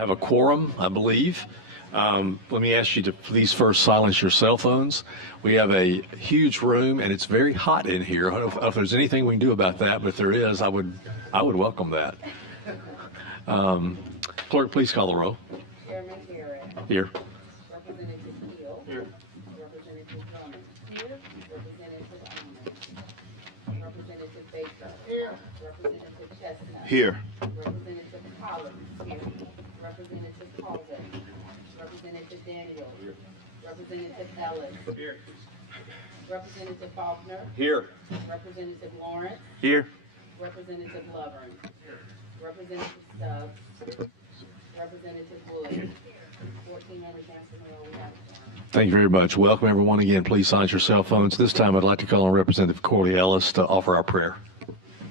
have a quorum, I believe. Let me ask you to please first silence your cell phones. We have a huge room, and it's very hot in here. I don't know if there's anything we can do about that, but if there is, I would welcome that. Clerk, please call the roll. Chairman Garrett. Here. Representative Hill. Here. Representative Drummond. Here. Representative Owens. Representative Baker. Here. Representative Chestnut. Here. Representative Collins. Here. Representative Calden. Representative Daniels. Here. Representative Ellis. Here. Representative Faulkner. Here. Representative Lawrence. Here. Representative Lovern. Representative Stubbs. Representative Wood. 14 members answering the roll. We have a quorum. Thank you very much. Welcome, everyone. Again, please silence your cell phones. This time, I'd like to call on Representative Corley Ellis to offer our prayer.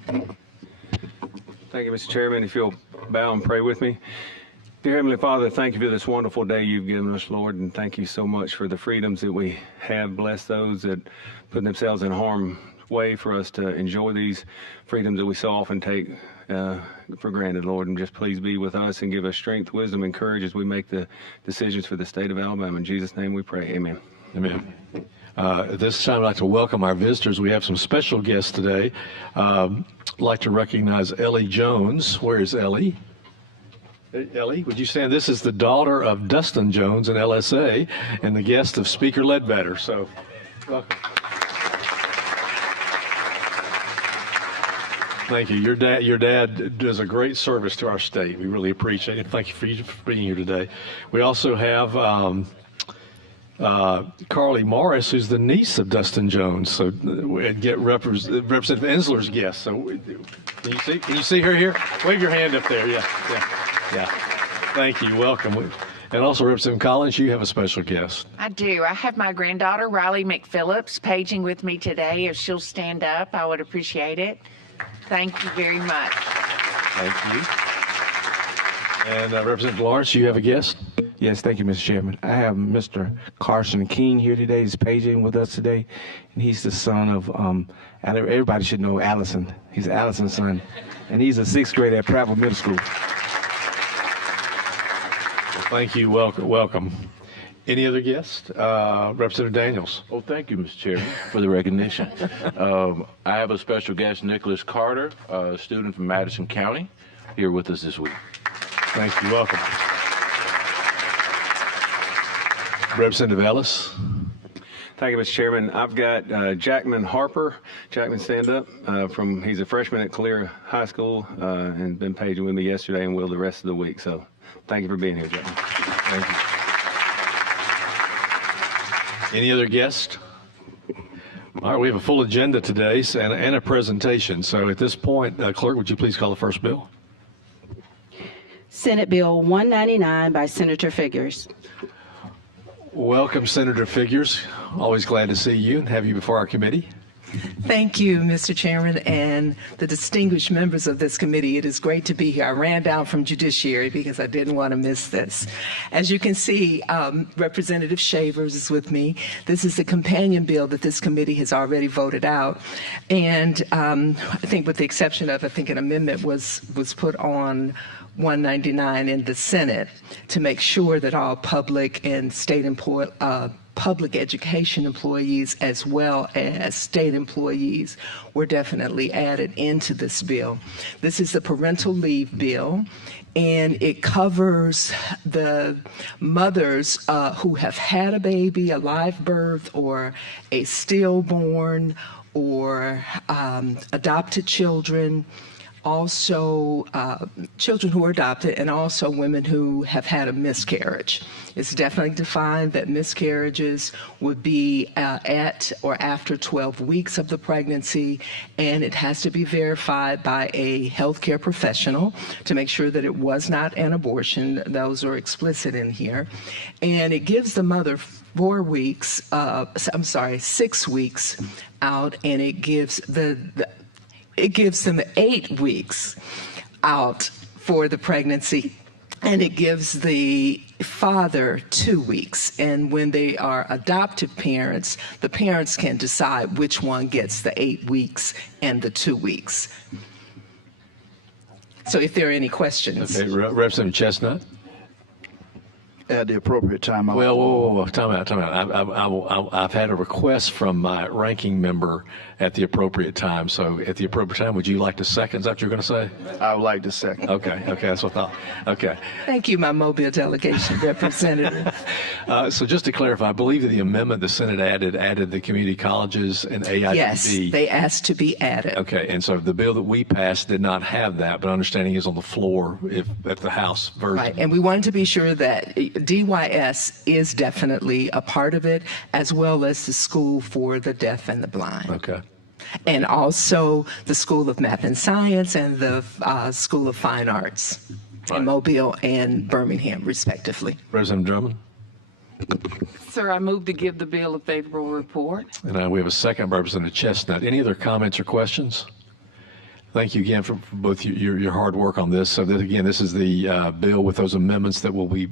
Thank you, Mr. Chairman. If you'll bow and pray with me. Dear Heavenly Father, thank you for this wonderful day you've given us, Lord, and thank you so much for the freedoms that we have. Bless those that put themselves in harm's way for us to enjoy these freedoms that we so often take for granted, Lord, and just please be with us and give us strength, wisdom, and courage as we make the decisions for the state of Alabama. In Jesus' name we pray. Amen. Amen. At this time, I'd like to welcome our visitors. We have some special guests today. I'd like to recognize Ellie Jones. Where is Ellie? Ellie, would you stand? This is the daughter of Dustin Jones in LSA and the guest of Speaker Ledbetter. So, welcome. Thank you. Your dad does a great service to our state. We really appreciate it. Thank you for being here today. We also have Carly Morris, who's the niece of Dustin Jones. So we'd get Representative Ensler's guest. So can you see her here? Wave your hand up there. Yeah. Thank you. Welcome. And also, Representative Collins, you have a special guest. I do. I have my granddaughter, Riley McPhillips, paging with me today. If she'll stand up, I would appreciate it. Thank you very much. Thank you. And Representative Lawrence, you have a guest? Yes, thank you, Mr. Chairman. I have Mr. Carson King here today. He's paging with us today, and he's the son of, everybody should know Allison. He's Allison's son, and he's a sixth grader at Prattville Middle School. Thank you. Welcome. Any other guests? Representative Daniels. Oh, thank you, Mr. Chairman, for the recognition. I have a special guest, Nicholas Carter, a student from Madison County, here with us this week. Thank you. Welcome. Representative Ellis. Thank you, Mr. Chairman. I've got Jackman Harper. Jackman, stand up. He's a freshman at Calera High School and been paging with me yesterday and will the rest of the week. So thank you for being here, Jackman. Thank you. Any other guests? All right, we have a full agenda today and a presentation. So at this point, Clerk, would you please call the first bill? Senate Bill 199 by Senator Figures. Welcome, Senator Figures. Always glad to see you and have you before our committee. Thank you, Mr. Chairman, and the distinguished members of this committee. It is great to be here. I ran down from Judiciary because I didn't want to miss this. As you can see, Representative Shavers is with me. This is the companion bill that this committee has already voted out. And I think with the exception of, an amendment was put on 199 in the Senate to make sure that all public and state public education employees as well as state employees were definitely added into this bill. This is the parental leave bill, and it covers the mothers who have had a baby, a live birth, or a stillborn, or adopted children, also children who are adopted, and also women who have had a miscarriage. It's definitely defined that miscarriages would be at or after 12 weeks of the pregnancy, and it has to be verified by a healthcare professional to make sure that it was not an abortion. Those are explicit in here. And it gives the mother 6 weeks out, and it gives it gives them 8 weeks out for the pregnancy, and it gives the father 2 weeks. And when they are adoptive parents, the parents can decide which one gets the 8 weeks and the 2 weeks. So if there are any questions. Okay, Representative Chestnut. at the appropriate time. Well, whoa, time out. I've had a request from my ranking member at the appropriate time. So at the appropriate time, would you like to second? Is that what you're going to say? I would like to second. Okay, that's what I thought. Okay. Thank you, my Mobile delegation representative. So just to clarify, I believe that the amendment the Senate added the community colleges and AIDB. Yes, they asked to be added. Okay, and so the bill that we passed did not have that, but understanding is on the floor at the House version. Right, and we wanted to be sure that DYS is definitely a part of it, as well as the School for the Deaf and the Blind. Okay. And also the School of Math and Science and the School of Fine Arts in Mobile and Birmingham, respectively. Representative Drummond? Sir, I move to give the bill a favorable report. And we have a second by Representative Chestnut. Any other comments or questions? Thank you again for both your hard work on this. So that, again, this is the bill with those amendments that will be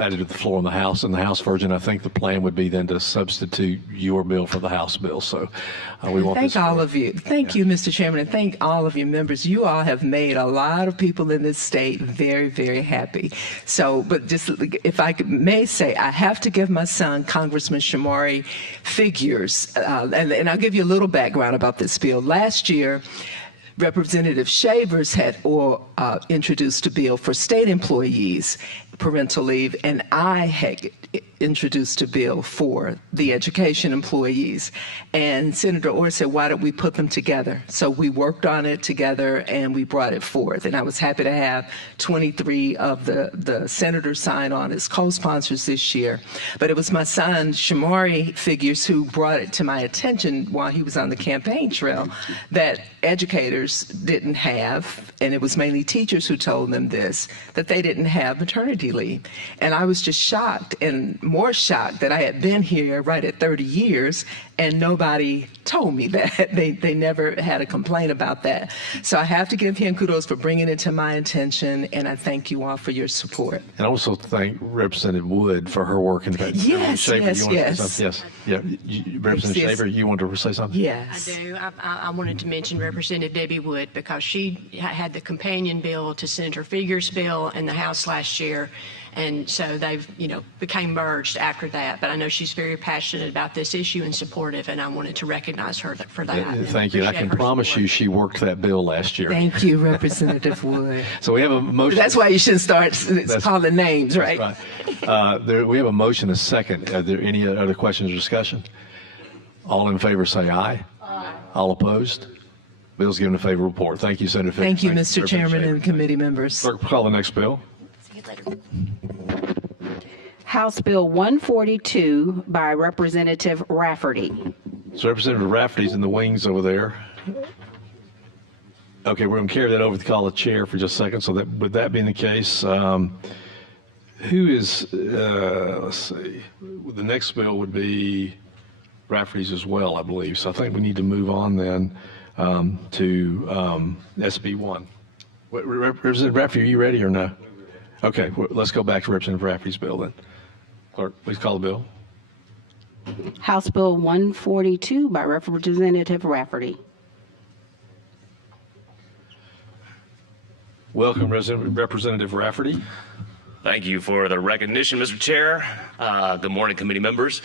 added to the floor in the House. In the House version, I think the plan would be then to substitute your bill for the House bill. So we want Thank all of you. Thank you, Mr. Chairman, and thank all of you members. You all have made a lot of people in this state very, very happy. So, but just if I may say, I have to give my son, Congressman Shamari, figures, and I'll give you a little background about this bill. Last year, Representative Shavers had introduced a bill for state employees, parental leave, and I had introduced a bill for the education employees. And Senator Orr said, why don't we put them together? So we worked on it together and we brought it forth. And I was happy to have 23 of the senators sign on as co-sponsors this year. But it was my son, Shamari Figures, who brought it to my attention while he was on the campaign trail that educators didn't have, and it was mainly teachers who told them this, that they didn't have maternity leave. And I was just shocked, and more shocked that I had been here right at 30 years and nobody told me that. They never had a complaint about that. So I have to give him kudos for bringing it to my attention, and I thank you all for your support. And also thank Representative Wood for her work. Yes. Yes. Yeah. Representative Shaver, you wanted to say something? Yes. I do. I wanted to mention Representative Debbie Wood because she had the companion bill to Senator Figure's bill in the House last year. And so they've, became merged after that. But I know she's very passionate about this issue and supportive, and I wanted to recognize her for that. Thank you. I can promise you she worked that bill last year. Thank you, Representative Wood. So we have a motion. That's why you shouldn't start calling names, right? That's right. We have a motion, a second. Are there any other questions or discussion? All in favor say aye. Aye. All opposed? Bill's given a favorable report. Thank you, Senator. Thank you, Mr. Chairman and committee members. Clerk, call the next bill. See you later. House Bill 142 by Representative Rafferty. So Representative Rafferty's in the wings over there. Okay, we're going to carry that over to call the chair for just a second. So that, with that being the case, who is, let's see, the next bill would be Rafferty's as well, I believe. So I think we need to move on then to SB1. Representative Rafferty, are you ready or no? Okay, let's go back to Representative Rafferty's bill then. Clerk, please call the bill. House Bill 142 by Representative Rafferty. Welcome, Representative Rafferty. Thank you for the recognition, Mr. Chair. Good morning, committee members.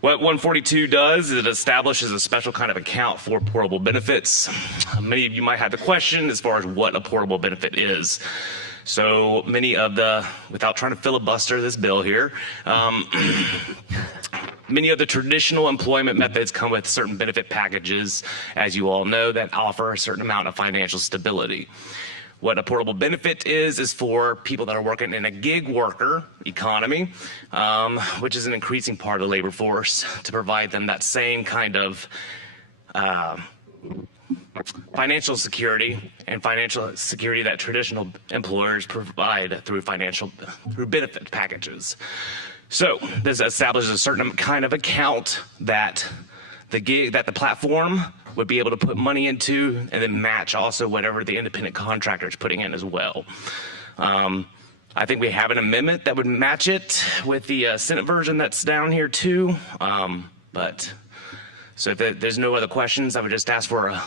What 142 does is it establishes a special kind of account for portable benefits. Many of you might have the question as far as what a portable benefit is. So many of without trying to filibuster this bill here, many of the traditional employment methods come with certain benefit packages, as you all know, that offer a certain amount of financial stability. What a portable benefit is for people that are working in a gig worker economy, which is an increasing part of the labor force, to provide them that same kind of financial security that traditional employers provide through benefit packages. So this establishes a certain kind of account that the platform would be able to put money into and then match also whatever the independent contractor is putting in as well. I think we have an amendment that would match it with the Senate version that's down here too. So if there's no other questions, I would just ask for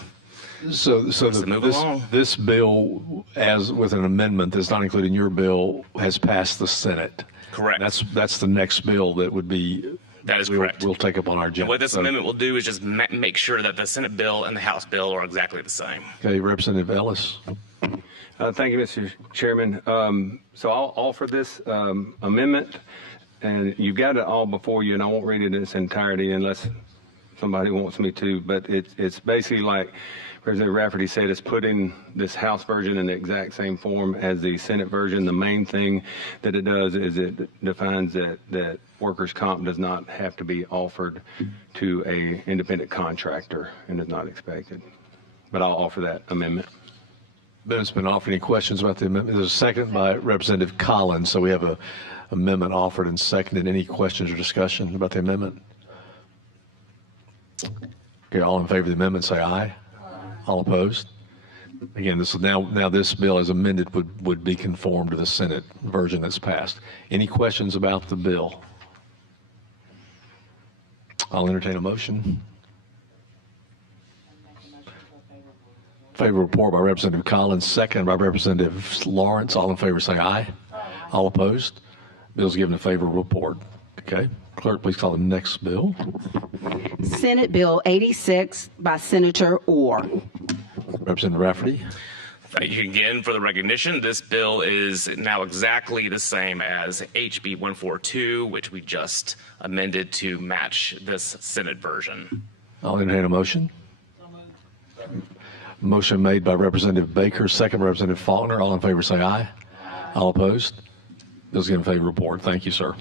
So move along. this bill, as with an amendment that's not included in your bill, has passed the Senate. Correct. That's the next bill that would be. That is correct. We'll take up on our agenda. What this So- amendment will do is just make sure that the Senate bill and the House bill are exactly the same. Okay, Representative Ellis. Thank you, Mr. Chairman. So I'll offer this amendment, and you've got it all before you, and I won't read it in its entirety unless somebody wants me to, but it's basically like President Rafferty said, it's putting this House version in the exact same form as the Senate version. The main thing that it does is it defines that workers' comp does not have to be offered to a independent contractor and is not expected. But I'll offer that amendment. Amendment's been offered. Any questions about the amendment? There's a second by Representative Collins. So we have a amendment offered and seconded. Any questions or discussion about the amendment? Okay, all in favor of the amendment, say aye. All opposed? Again, this is now this bill as amended would be conformed to the Senate version that's passed. Any questions about the bill? I'll entertain a motion. Favorable report by Representative Collins, second by Representative Lawrence. All in favor say aye. All opposed? Bill's given a favorable report. Okay. Clerk, please call the next bill. Senate Bill 86 by Senator Orr. Representative Rafferty. Thank you again for the recognition. This bill is now exactly the same as HB 142, which we just amended to match this Senate version. I'll entertain a motion. Motion made by Representative Baker, second by Representative Faulkner. All in favor say aye. All opposed? Bill's given a favorable report. Thank you, sir.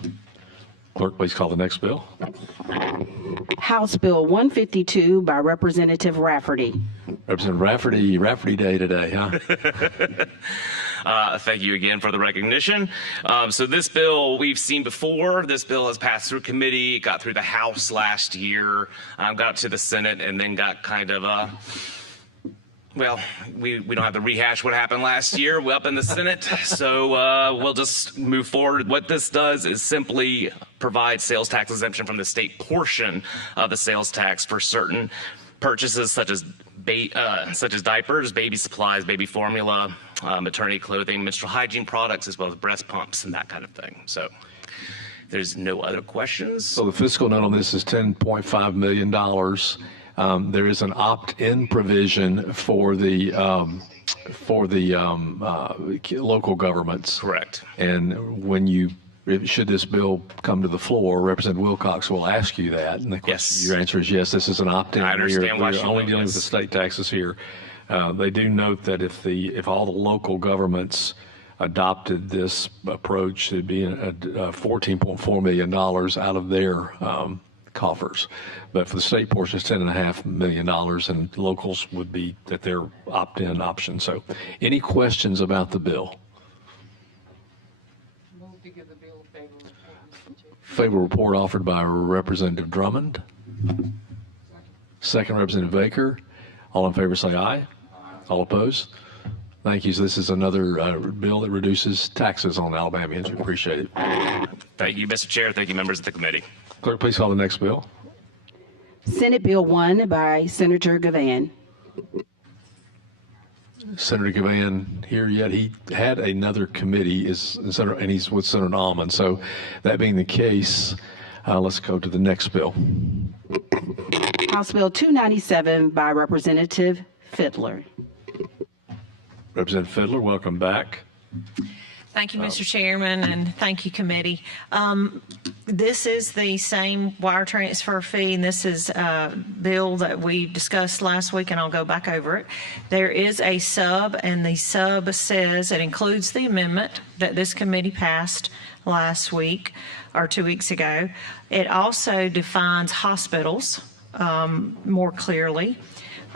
Clerk, please call the next bill. House Bill 152 by Representative Rafferty. Representative Rafferty Day today, huh? Thank you again for the recognition. So this bill we've seen before. This bill has passed through committee, got through the House last year, got to the Senate, and then got kind of well, we don't have to rehash what happened last year up in the Senate, so we'll just move forward. What this does is simply provide sales tax exemption from the state portion of the sales tax for certain purchases such as diapers, baby supplies, baby formula, maternity clothing, menstrual hygiene products, as well as breast pumps and that kind of thing. So there's no other questions. So the fiscal note on this is $10.5 million. There is an opt-in provision for the local governments. Correct. And should this bill come to the floor, Representative Wilcox will ask you that. And Yes. Your answer is yes. This is an opt-in. I understand why We're she only will, dealing with yes. the state taxes here. They do note that if all the local governments adopted this approach, it'd be $14.4 million out of their coffers. But for the state portion, it's $10.5 million, and locals would be at their opt-in option. So any questions about the bill? Move to give the bill a favorable report, Mr. Chair. Favorable report offered by Representative Drummond. Second, Representative Baker. All in favor say aye. All opposed? Thank you. So this is another bill that reduces taxes on Alabamians. We appreciate it. Thank you, Mr. Chair. Thank you, members of the committee. Clerk, please call the next bill. Senate Bill 1 by Senator Givhan. Senator Givhan here yet. He had another committee, and he's with Senator Almond. So that being the case, let's go to the next bill. House Bill 297 by Representative Fidler. Representative Fidler, welcome back. Thank you, Mr. Chairman, and thank you, committee. This is the same wire transfer fee, and this is a bill that we discussed last week, and I'll go back over it. There is a sub, and the sub says it includes the amendment that this committee passed last week or 2 weeks ago. It also defines hospitals more clearly.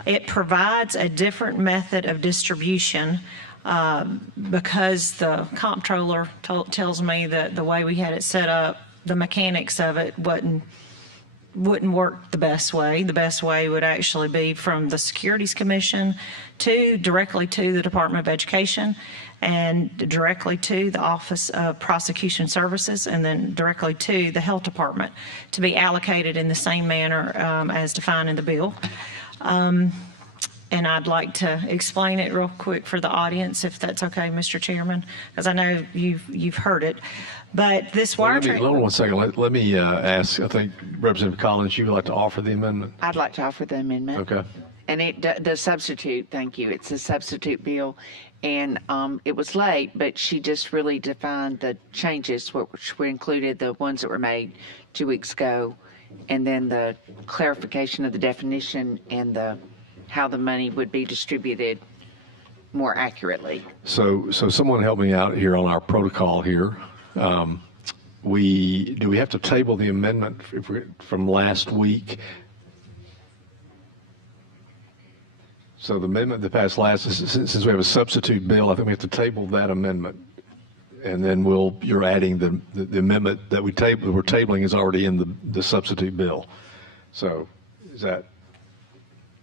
It provides a different method of distribution because the comptroller tells me that the way we had it set up, the mechanics of it wouldn't work the best way. The best way would actually be from the Securities Commission directly to the Department of Education, and directly to the Office of Prosecution Services, and then directly to the Health Department, to be allocated in the same manner as defined in the bill. and I'd like to explain it real quick for the audience, if that's okay, Mr. Chairman, because I know you've heard it. But this wire Hold on one second. Let me ask, I think Representative Collins, you would like to offer the amendment? I'd like to offer the amendment. Okay. And the substitute, thank you. It's a substitute bill. And it was late, but she just really defined the changes, which were included, the ones that were made 2 weeks ago, and then the clarification of the definition and how the money would be distributed more accurately. So someone help me out here on our protocol here. Do we have to table the amendment from last week? So the amendment that passed last, since we have a substitute bill, I think we have to table that amendment. And then you're adding the amendment that we're tabling is already in the substitute bill. So is that?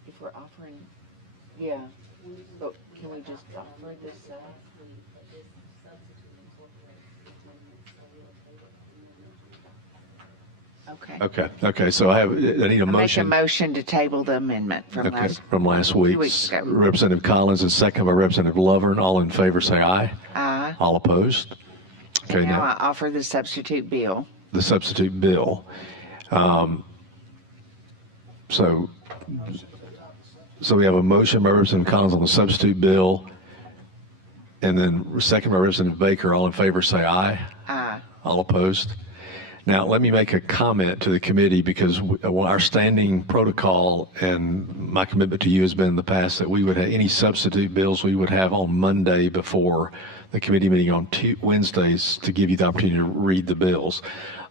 If we're offering, yeah, but can we just offer this? Okay. So I need a motion. Make a motion to table the amendment from last 2 week. weeks ago. Representative Collins and second by Representative Lovern. All in favor, say aye. Aye. All opposed? Okay. And now I offer the substitute bill. The substitute bill. So we have a motion by Representative Collins on the substitute bill, and then second by Representative Baker. All in favor, say aye. Aye. All opposed? Now, let me make a comment to the committee, because our standing protocol and my commitment to you has been in the past that we would have any substitute bills we would have on Monday before the committee meeting on Wednesdays to give you the opportunity to read the bills.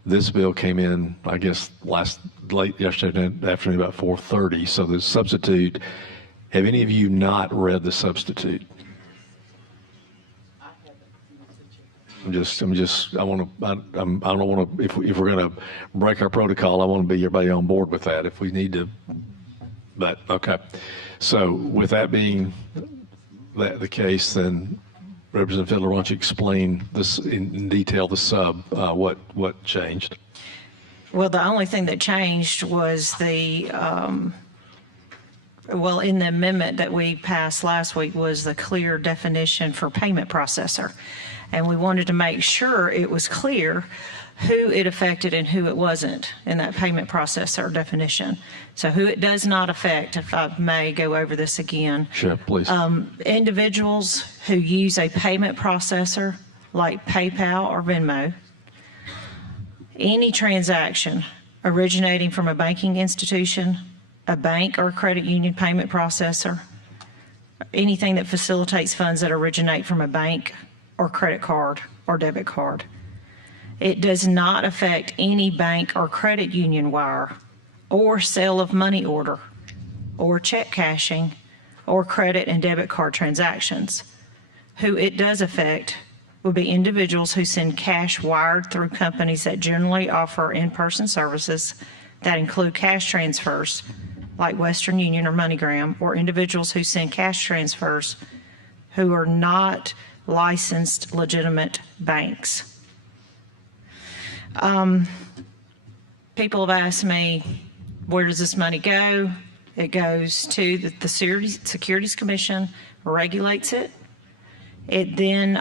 This bill came in, I guess, late yesterday afternoon about 4:30. So the substitute, have any of you not read the substitute? I don't want to, if we're going to break our protocol, I want to be everybody on board with that if we need to. But, okay. So with that being the case, then Representative Fidler, why don't you explain this in detail, the sub, what changed? Well, the only thing that changed was in the amendment that we passed last week was the clear definition for payment processor. And we wanted to make sure it was clear who it affected and who it wasn't in that payment processor definition. So who it does not affect, if I may go over this again. Sure, please. Individuals who use a payment processor like PayPal or Venmo, any transaction originating from a banking institution, a bank or credit union payment processor, anything that facilitates funds that originate from a bank or credit card or debit card. It does not affect any bank or credit union wire or sale of money order or check cashing or credit and debit card transactions. Who it does affect would be individuals who send cash wired through companies that generally offer in-person services that include cash transfers like Western Union or MoneyGram, or individuals who send cash transfers who are not licensed legitimate banks. People have asked me, where does this money go? It goes to the Securities Commission, regulates it. It then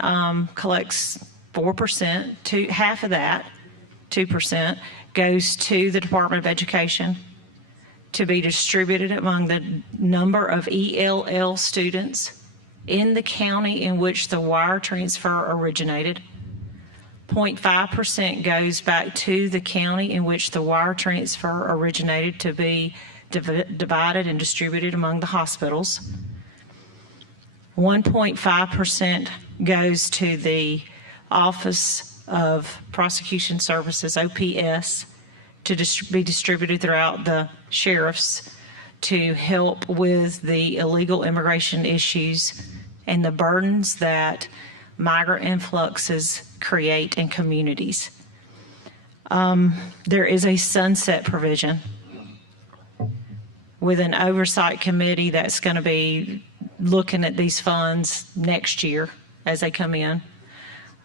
collects 4%, half of that, 2%, goes to the Department of Education to be distributed among the number of ELL students in the county in which the wire transfer originated. 0.5% goes back to the county in which the wire transfer originated to be divided and distributed among the hospitals. 1.5% goes to the Office of Prosecution Services, OPS, to be distributed throughout the sheriffs to help with the illegal immigration issues and the burdens that migrant influxes create in communities. There is a sunset provision with an oversight committee that's going to be looking at these funds next year as they come in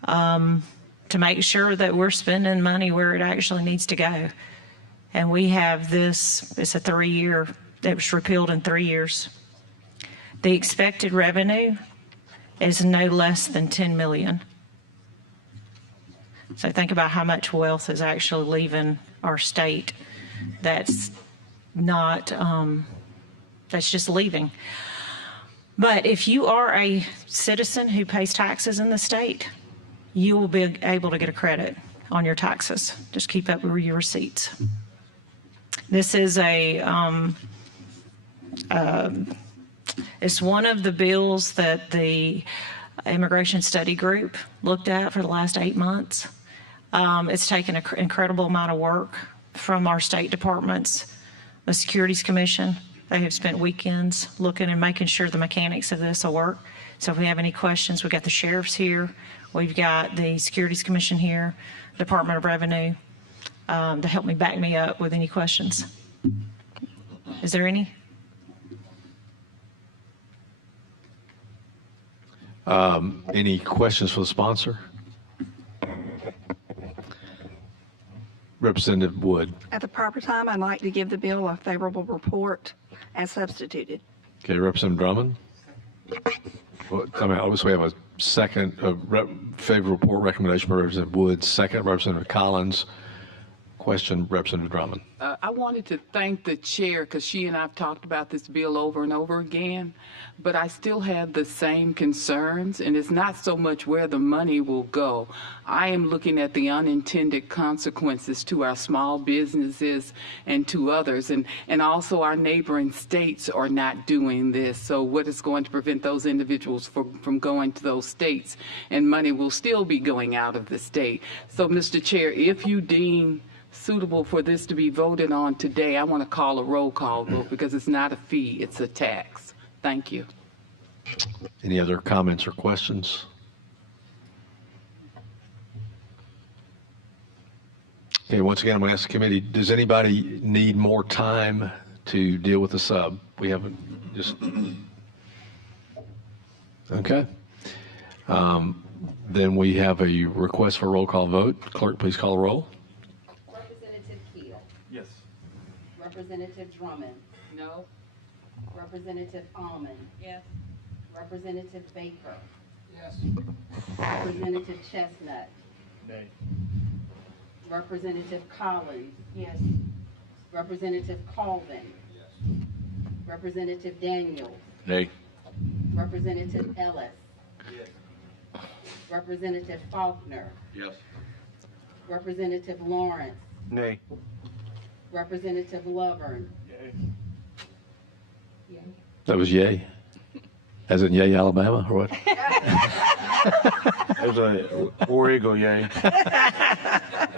to make sure that we're spending money where it actually needs to go. And we have this, it's a 3-year, it was repealed in 3 years. The expected revenue is no less than 10 million. So think about how much wealth is actually leaving our state that's not, that's just leaving. But if you are a citizen who pays taxes in the state, you will be able to get a credit on your taxes. Just keep up with your receipts. This is it's one of the bills that the Immigration Study Group looked at for the last 8 months. It's taken an incredible amount of work from our state departments, the Securities Commission. They have spent weekends looking and making sure the mechanics of this will work. So if we have any questions, we've got the sheriffs here, we've got the Securities Commission here, Department of Revenue, to help me back me up with any questions. Is there any? Any questions for the sponsor? Representative Wood. At the proper time, I'd like to give the bill a favorable report as substituted. Okay, Representative Drummond. Well, I mean, obviously we have a second favorable report recommendation by Representative Wood, second Representative Collins. Question, Representative Drummond. I wanted to thank the chair because she and I have talked about this bill over and over again, but I still have the same concerns, and it's not so much where the money will go. I am looking at the unintended consequences to our small businesses and to others, and also our neighboring states are not doing this. So what is going to prevent those individuals from going to those states, and money will still be going out of the state. So, Mr. Chair, if you deem suitable for this to be voted on today, I want to call a roll call vote because it's not a fee, it's a tax. Thank you. Any other comments or questions? Okay, once again, I'm going to ask the committee, does anybody need more time to deal with the sub? We haven't just... Okay. Then we have a request for a roll call vote. Clerk, please call the roll. Representative Keel. Yes. Representative Drummond. No? Representative Almond. Yes. Representative Baker. Yes. Representative Chestnut. Nay. Representative Collins. Yes. Representative Colvin. Yes. Representative Daniels. Nay. Representative Ellis. Yes. Representative Faulkner. Yes. Representative Lawrence. Nay. Representative Lovern. That was yay? As in yay, Alabama, or what? There's a War Eagle, yay.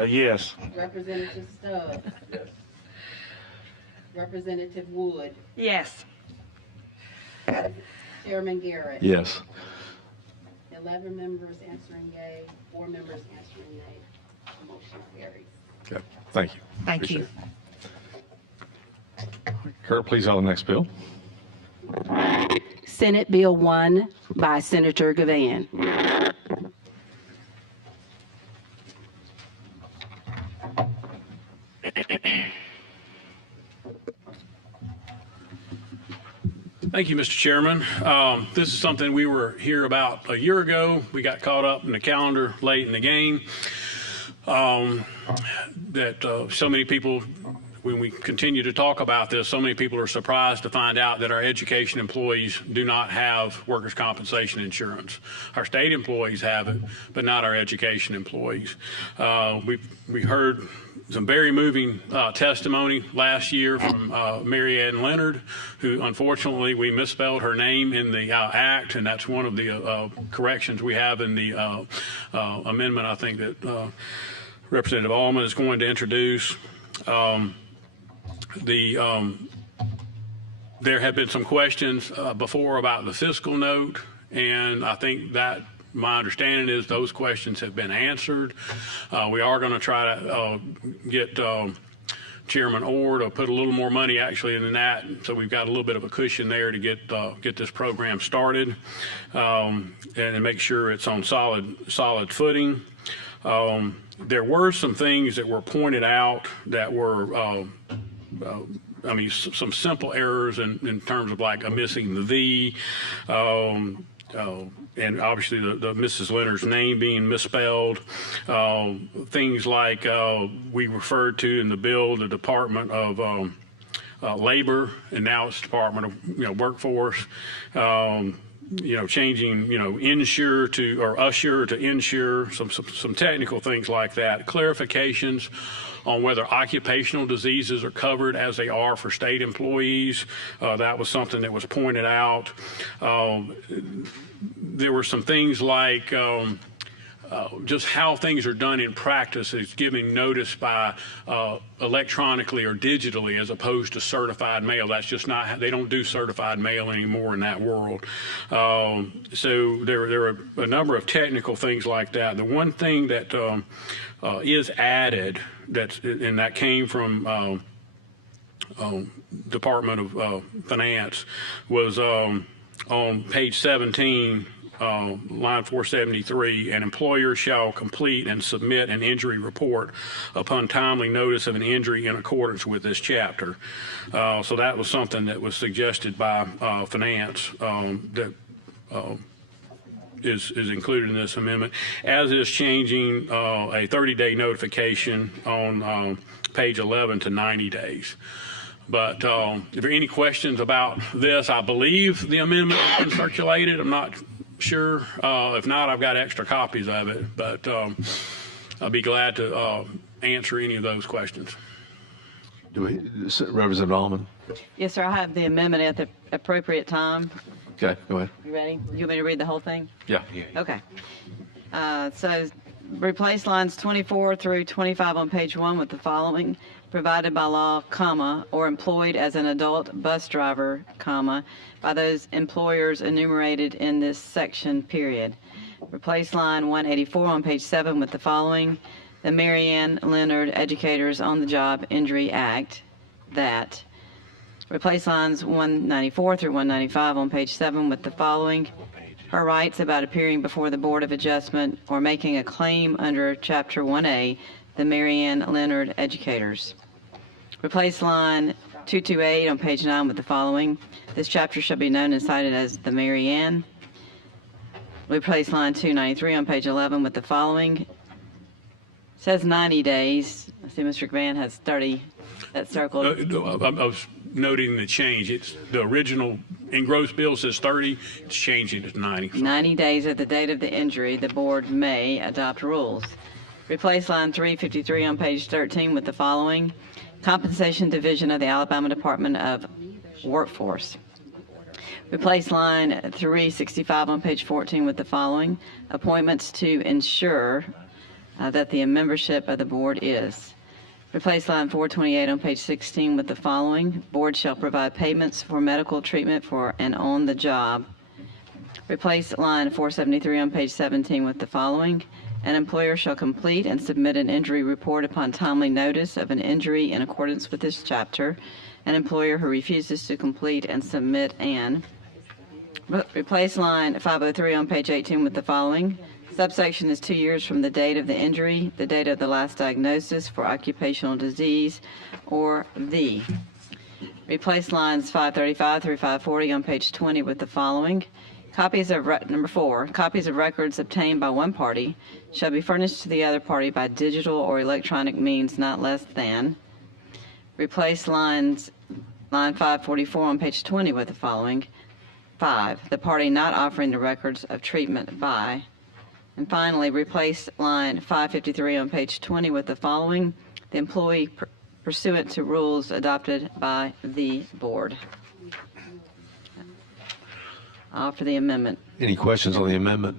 Yes. Representative Stubbs. Yes. Representative Wood. Yes. Chairman Garrett. Yes. 11 members answering yay, 4 members answering nay. The motion carries. Okay, thank you. Thank you. Clerk, please call the next bill. Senate Bill 1 by Senator Givhan. Thank you, Mr. Chairman. This is something we were here about a year ago. We got caught up in the calendar late in the game. So many people, when we continue to talk about this, so many people are surprised to find out that our education employees do not have workers' compensation insurance. Our state employees have it, but not our education employees. We heard some very moving testimony last year from Mary Ann Leonard, who unfortunately we misspelled her name in the act, and that's one of the corrections we have in the amendment, I think, that Representative Allman is going to introduce. There have been some questions before about the fiscal note, and I think that my understanding is those questions have been answered. We are going to try to get Chairman Orr to put a little more money actually in that, so we've got a little bit of a cushion there to get this program started and make sure it's on solid footing. There were some things that were pointed out that were some simple errors in terms of like missing the "the," and obviously the Mrs. Leonard's name being misspelled. Things like we referred to in the bill the Department of Labor, and now it's Department of Workforce. Changing insure to or usher to insure, some technical things like that. Clarifications on whether occupational diseases are covered as they are for state employees. That was something that was pointed out. There were some things like just how things are done in practice is giving notice by electronically or digitally as opposed to certified mail. That's just not, they don't do certified mail anymore in that world. So there are a number of technical things like that. The one thing that is added and that came from Department of Finance was on page 17, line 473, an employer shall complete and submit an injury report upon timely notice of an injury in accordance with this chapter. So that was something that was suggested by Finance that is included in this amendment, as is changing a 30-day notification on page 11 to 90 days. But if there are any questions about this, I believe the amendment has been circulated. I'm not sure. If not, I've got extra copies of it, but I'll be glad to answer any of those questions. Representative Allman? Yes, sir. I have the amendment at the appropriate time. Okay, go ahead. You ready? You want me to read the whole thing? Yeah. Okay. So replace lines 24 through 25 on page 1 with the following: provided by law, comma, or employed as an adult bus driver, comma, by those employers enumerated in this section, period. Replace line 184 on page 7 with the following: the Marianne Leonard Educators on the Job Injury Act, that. Replace lines 194 through 195 on page 7 with the following: her rights about appearing before the Board of Adjustment or making a claim under Chapter 1A, the Marianne Leonard Educators. Replace line 228 on page 9 with the following: this chapter shall be known and cited as the Marianne. Replace line 293 on page 11 with the following: it says 90 days. I see Mr. Givhan has 30 that circled. I was noting the change. It's the original in gross bill says 30. It's changing to 90. 90 days at the date of the injury, the board may adopt rules. Replace line 353 on page 13 with the following: Compensation Division of the Alabama Department of Workforce. Replace line 365 on page 14 with the following: appointments to ensure that the membership of the board is. Replace line 428 on page 16 with the following: board shall provide payments for medical treatment for an on-the-job. Replace line 473 on page 17 with the following: an employer shall complete and submit an injury report upon timely notice of an injury in accordance with this chapter. An employer who refuses to complete and submit an. Replace line 503 on page 18 with the following: subsection is 2 years from the date of the injury, the date of the last diagnosis for occupational disease, or the. Replace lines 535 through 540 on page 20 with the following: copies of number 4, copies of records obtained by one party shall be furnished to the other party by digital or electronic means not less than. Replace line 544 on page 20 with the following: 5, the party not offering the records of treatment by. And finally, replace line 553 on page 20 with the following: the employee pursuant to rules adopted by the board. I'll offer the amendment. Any questions on the amendment?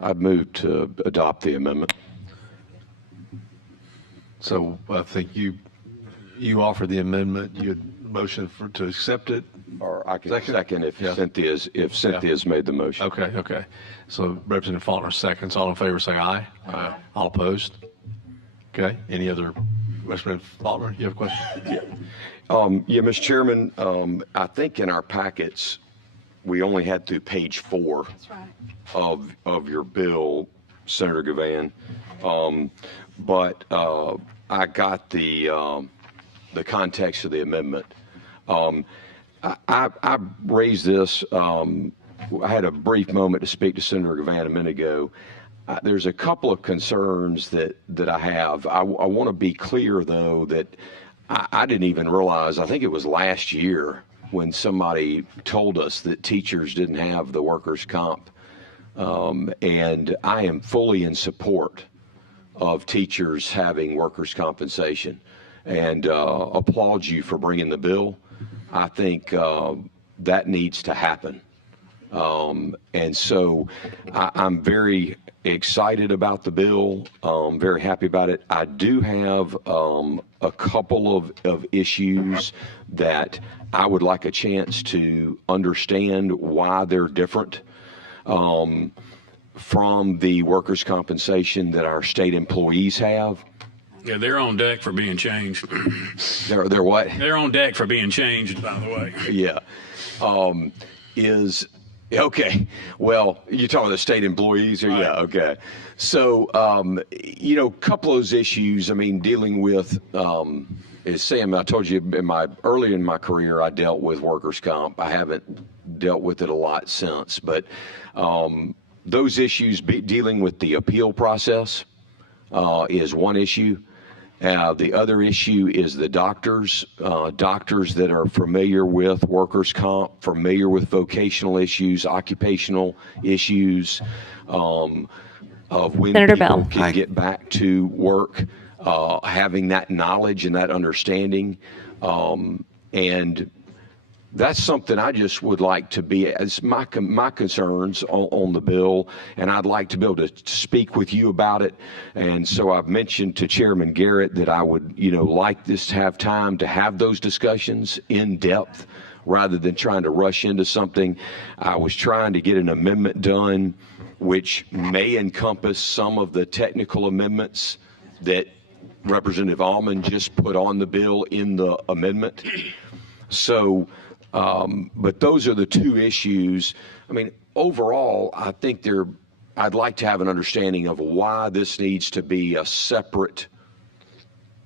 I've moved to adopt the amendment. So I think you offer the amendment. You motion to accept it. Or I can second if Cynthia's made the motion. Okay. So Representative Faulkner seconds. All in favor say aye. Aye. All opposed? Okay. Any other? Representative Faulkner, you have a question? Yeah, Mr. Chairman, I think in our packets, we only had through page 4 of your bill, Senator Givhan. But I got the the context of the amendment. I raised this. I had a brief moment to speak to Senator Givhan a minute ago. There's a couple of concerns that I have. I want to be clear, though, that I didn't even realize, I think it was last year when somebody told us that teachers didn't have the workers' comp. And I am fully in support of teachers having workers' compensation and applaud you for bringing the bill. I think that needs to happen. And so I'm very excited about the bill, very happy about it. I do have a couple of issues that I would like a chance to understand why they're different from the workers' compensation that our state employees have. Yeah, they're on deck for being changed. They're what? They're on deck for being changed, by the way. Yeah. Okay. Well, you're talking about the state employees, or right. Yeah. Okay. So, a couple of those issues. I mean, dealing with, as Sam, I told you early in my career, I dealt with workers' comp. I haven't dealt with it a lot since, but those issues, dealing with the appeal process, is one issue. The other issue is the doctors that are familiar with workers' comp, familiar with vocational issues, occupational issues, of when Senator people Bell. can get back to work, having that knowledge and that understanding. And that's something I just would like to be, as my concerns on the bill, and I'd like to be able to speak with you about it. And so I've mentioned to Chairman Garrett that I would, like this to have time to have those discussions in depth rather than trying to rush into something. I was trying to get an amendment done which may encompass some of the technical amendments that Representative Almond just put on the bill in the amendment. So, but those are the two issues. I mean, overall, I think I'd like to have an understanding of why this needs to be a separate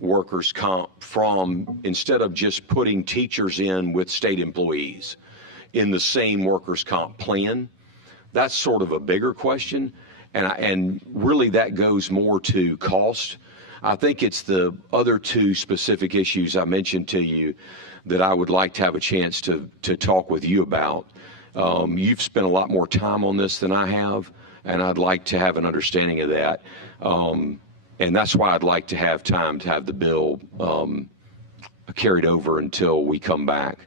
workers' comp from, instead of just putting teachers in with state employees in the same workers' comp plan. That's sort of a bigger question. And really that goes more to cost. I think it's the other two specific issues I mentioned to you that I would like to have a chance to talk with you about. You've spent a lot more time on this than I have, and I'd like to have an understanding of that. And that's why I'd like to have time to have the bill carried over until we come back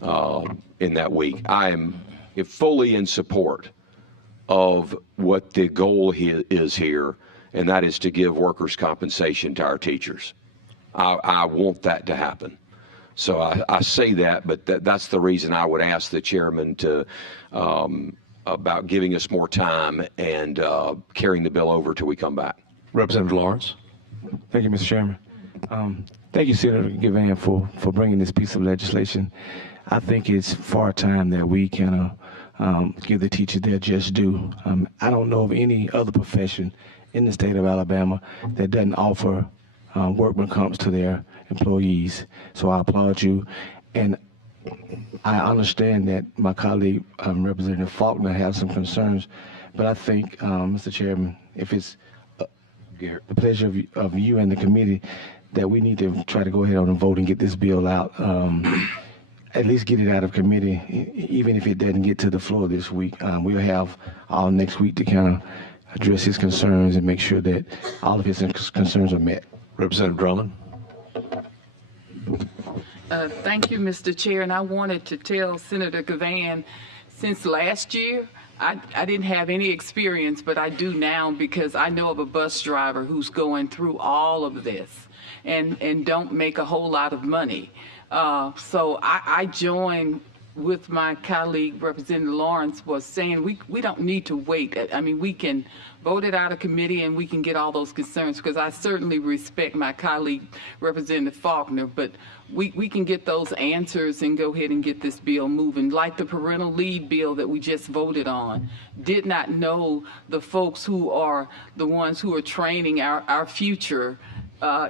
in that week. I am fully in support of what the goal is here, and that is to give workers' compensation to our teachers. I want that to happen. So I say that, but that's the reason I would ask the chairman to about giving us more time and carrying the bill over till we come back. Representative Lawrence. Thank you, Mr. Chairman. Thank you, Senator Givhan, for bringing this piece of legislation. I think it's far time that we can give the teachers their just due. I don't know of any other profession in the state of Alabama that doesn't offer workman comps to their employees. So I applaud you. And I understand that my colleague, Representative Faulkner, has some concerns, but I think, Mr. Chairman, if it's the pleasure of you and the committee, that we need to try to go ahead and vote and get this bill out, at least get it out of committee, even if it doesn't get to the floor this week. We'll have all next week to kind of address his concerns and make sure that all of his concerns are met. Representative Drummond. Thank you, Mr. Chair. And I wanted to tell Senator Givhan, since last year, I didn't have any experience, but I do now because I know of a bus driver who's going through all of this and don't make a whole lot of money. So I join with my colleague, Representative Lawrence, was saying we don't need to wait. I mean, we can vote it out of committee and we can get all those concerns, because I certainly respect my colleague, Representative Faulkner, but we can get those answers and go ahead and get this bill moving. Like the parental leave bill that we just voted on, did not know the folks who are the ones who are training our future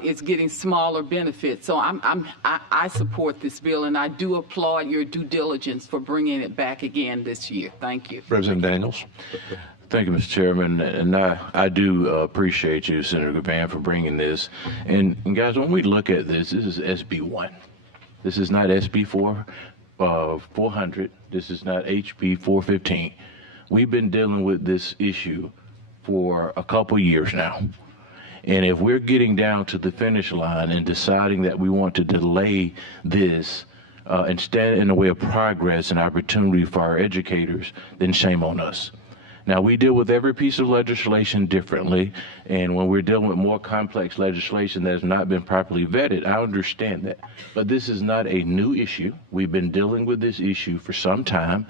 is getting smaller benefits. So I support this bill, and I do applaud your due diligence for bringing it back again this year. Thank you. Representative Daniels. Thank you, Mr. Chairman, and I do appreciate you, Senator Givhan, for bringing this. And guys, when we look at this is SB 1. This is not SB 400. This is not HB 415. We've been dealing with this issue for a couple years now. And if we're getting down to the finish line and deciding that we want to delay this and stand in the way of progress and opportunity for our educators, then shame on us. Now, we deal with every piece of legislation differently, and when we're dealing with more complex legislation that has not been properly vetted, I understand that. But this is not a new issue. We've been dealing with this issue for some time,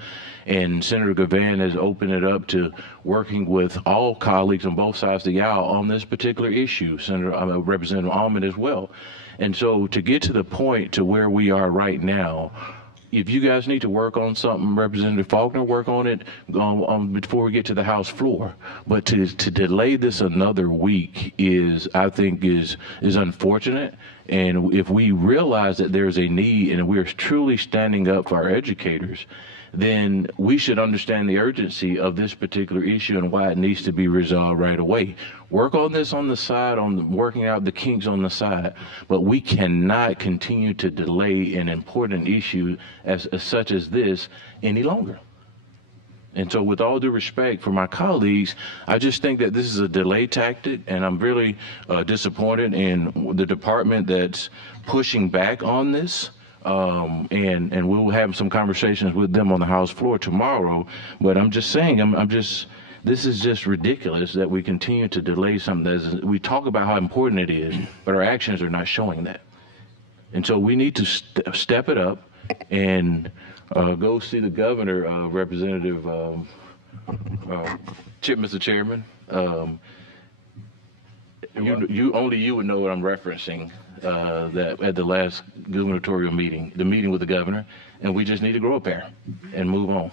and Senator Givhan has opened it up to working with all colleagues on both sides of the aisle on this particular issue, Representative Almond as well. And so to get to the point to where we are right now, if you guys need to work on something, Representative Faulkner, work on it before we get to the House floor. But to delay this another week I think is unfortunate. And if we realize that there's a need and we're truly standing up for our educators, then we should understand the urgency of this particular issue and why it needs to be resolved right away. Work on this on the side, on working out the kinks on the side, but we cannot continue to delay an important issue as such as this any longer. And so with all due respect for my colleagues, I just think that this is a delay tactic, and I'm really disappointed in the department that's pushing back on this. And we'll have some conversations with them on the House floor tomorrow. But I'm just saying, this is just ridiculous that we continue to delay something. We talk about how important it is, but our actions are not showing that. And so we need to step it up and go see the governor, Representative Chip, Mr. Chairman. Only you would know what I'm referencing. That at the last gubernatorial meeting, the meeting with the governor, and we just need to grow a pair and move on.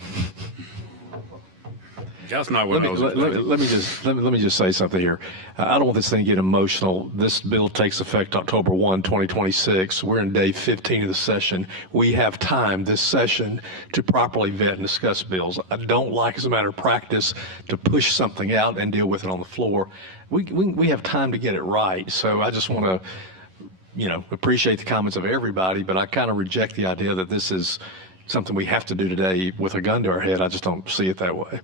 That's not what let me just say something here. I don't want this thing to get emotional. This bill takes effect October 1, 2026. We're in day 15 of the session. We have time this session to properly vet and discuss bills. I don't like, as a matter of practice, to push something out and deal with it on the floor. We have time to get it right. So I just want to appreciate the comments of everybody, but I kind of reject the idea that this is something we have to do today with a gun to our head. I just don't see it that way.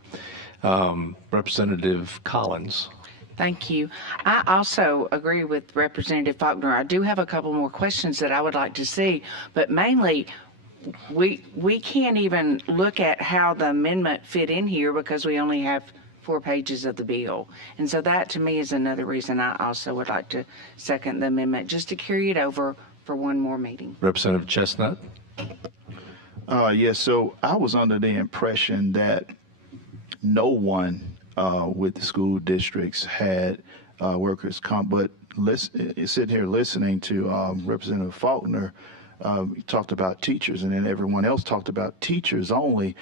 Representative Collins. Thank you. I also agree with Representative Faulkner. I do have a couple more questions that I would like to see, but mainly we can't even look at how the amendment fit in here because we only have 4 pages of the bill. And so that to me is another reason I also would like to second the amendment, just to carry it over for one more meeting. Representative Chestnut. Yes, so I was under the impression that no one with the school districts had workers' comp, but sitting here listening to Representative Faulkner, he talked about teachers, and then everyone else talked about teachers only.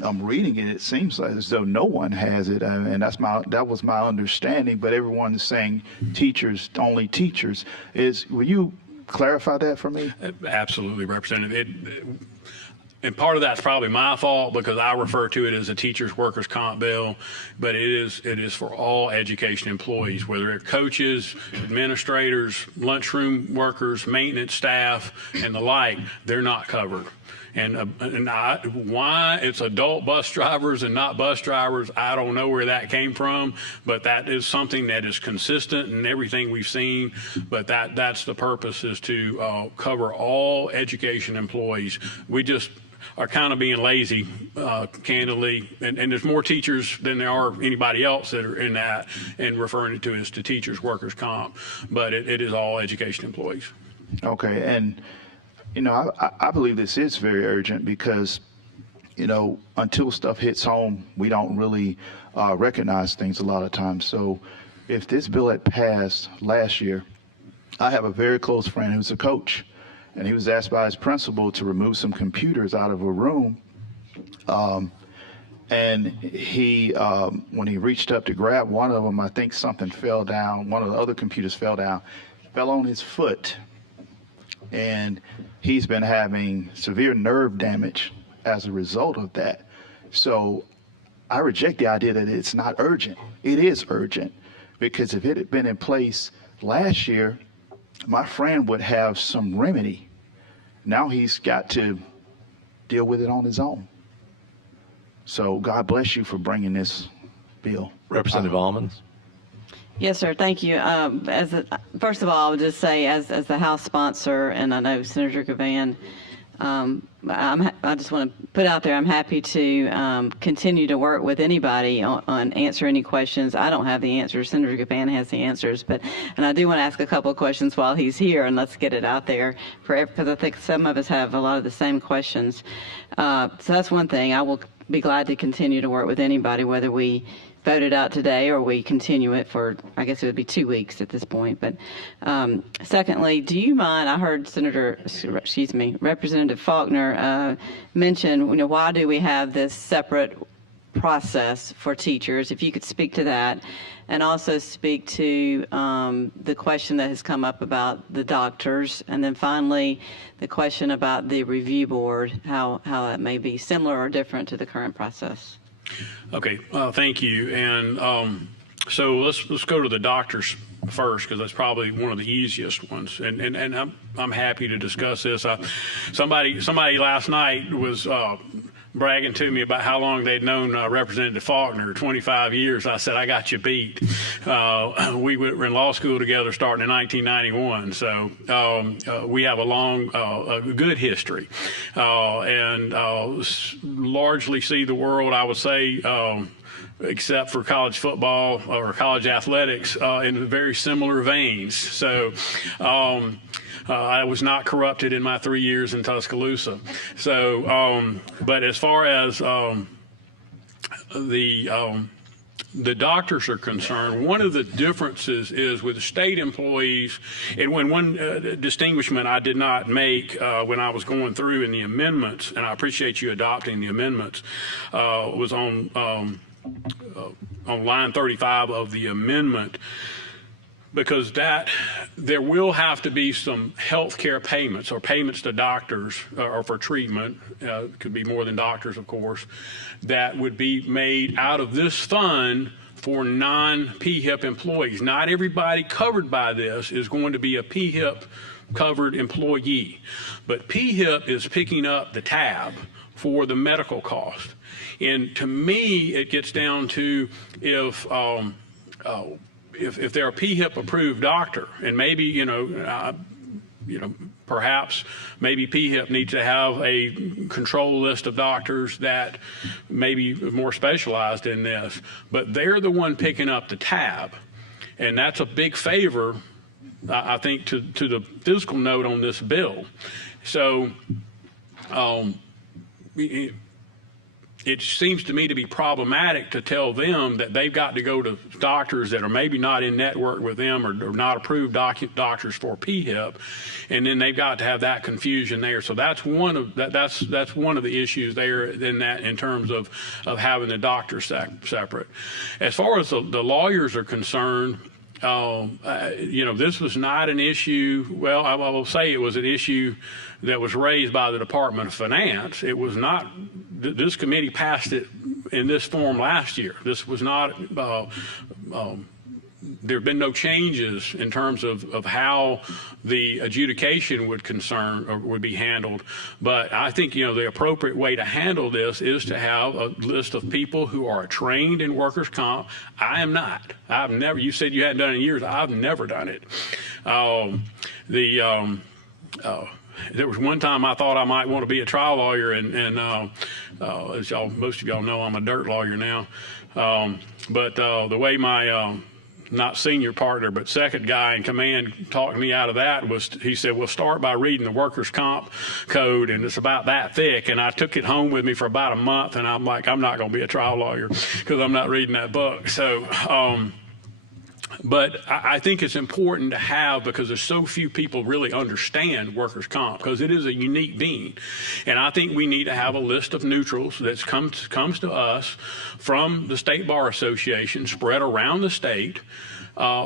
I'm reading it. It seems like as though no one has it, and that was my understanding. But everyone is saying teachers, only teachers. Will you clarify that for me? Absolutely, Representative. And part of that's probably my fault because I refer to it as a teacher's workers' comp bill, but it is for all education employees, whether it's coaches, administrators, lunchroom workers, maintenance staff, and the like. They're not covered. And why it's adult bus drivers and not bus drivers, I don't know where that came from, but that is something that is consistent in everything we've seen. But that's the purpose, is to cover all education employees. We just are kind of being lazy, candidly, and there's more teachers than there are anybody else that are in that, and referring it to as to teachers workers comp, but it is all education employees. Okay, and I believe this is very urgent because, until stuff hits home, we don't really recognize things a lot of times. So if this bill had passed last year, I have a very close friend who's a coach, and he was asked by his principal to remove some computers out of a room And he, when he reached up to grab one of them, I think something fell down. One of the other computers fell down, fell on his foot. And he's been having severe nerve damage as a result of that. So I reject the idea that it's not urgent. It is urgent, because if it had been in place last year, my friend would have some remedy. Now he's got to deal with it on his own. So God bless you for bringing this bill. Representative Almonds. Yes, sir. Thank you. First of all, I would just say, as the House sponsor, and I know Senator Givhan, I just want to put out there, I'm happy to continue to work with anybody on answer any questions. I don't have the answers. Senator Givhan has the answers, and I do want to ask a couple of questions while he's here, and let's get it out there because I think some of us have a lot of the same questions. So that's one thing. I will be glad to continue to work with anybody, whether we vote it out today or we continue it for, I guess it would be 2 weeks at this point. But secondly, do you mind, I heard Representative Faulkner mention, why do we have this separate process for teachers? If you could speak to that, and also speak to the question that has come up about the doctors, and then finally the question about the review board, how that may be similar or different to the current process. Okay, thank you. And so let's go to the doctors first, because that's probably one of the easiest ones. And I'm happy to discuss this. Somebody last night was bragging to me about how long they'd known Representative Faulkner, 25 years. I said, I got you beat. We were in law school together starting in 1991. So we have a long, good history, and largely see the world, I would say, except for college football or college athletics, in very similar veins. So I was not corrupted in my 3 years in Tuscaloosa. So, but as far as the doctors are concerned, one of the differences is with the state employees, and when one distinguishment I did not make when I was going through in the amendments, and I appreciate you adopting the amendments, was on line 35 of the amendment, because that there will have to be some health care payments or payments to doctors or for treatment, could be more than doctors, of course, that would be made out of this fund for non-PHIP employees. Not everybody covered by this is going to be a PHIP covered employee, but PHIP is picking up the tab for the medical cost. And to me, it gets down to if they're a PHIP approved doctor, and maybe, perhaps maybe PHIP needs to have a control list of doctors that may be more specialized in this, but they're the one picking up the tab. And that's a big favor, I think, to the fiscal note on this bill. So it seems to me to be problematic to tell them that they've got to go to doctors that are maybe not in network with them or not approved doctors for PHIP, and then they've got to have that confusion there. So that's one of that's one of the issues there in terms of having the doctors separate. As far as the lawyers are concerned, this was not an issue. Well, I will say it was an issue that was raised by the Department of Finance. It was not, this committee passed it in this form last year. This was not, there have been no changes in terms of how the adjudication would be handled. But I think, the appropriate way to handle this is to have a list of people who are trained in workers' comp. I am not. I've never, you said you hadn't done it in years. I've never done it. There was one time I thought I might want to be a trial lawyer, and as most of y'all know, I'm a dirt lawyer now. But the way my not senior partner, but second guy in command talked me out of that was, he said, we'll start by reading the workers' comp code, and it's about that thick. And I took it home with me for about a month, and I'm like, I'm not going to be a trial lawyer because I'm not reading that book. So But I think it's important to have, because there's so few people really understand workers' comp, because it is a unique being. And I think we need to have a list of neutrals that comes to us from the State Bar Association, spread around the state,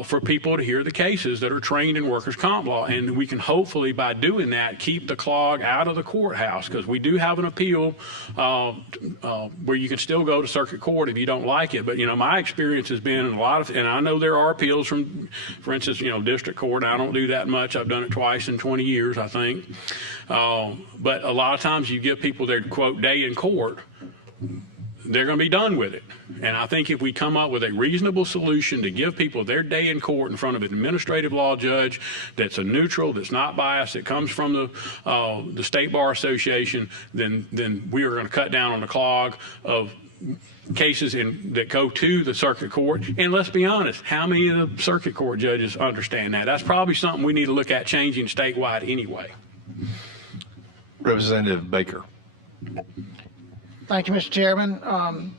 for people to hear the cases that are trained in workers' comp law. And we can hopefully, by doing that, keep the clog out of the courthouse, because we do have an appeal where you can still go to circuit court if you don't like it. But, you know, my experience has been in a lot of, and I know there are appeals from, for instance, you know, district court. I don't do that much. I've done it twice in 20 years, I think. But a lot of times you get people their, quote, day in court, they're going to be done with it. And I think if we come up with a reasonable solution to give people their day in court in front of an administrative law judge that's a neutral, that's not biased, that comes from the State Bar Association, then we are going to cut down on the clog of cases that go to the circuit court. And let's be honest, how many of the circuit court judges understand that? That's probably something we need to look at changing statewide anyway. Representative Baker. Thank you, Mr. Chairman.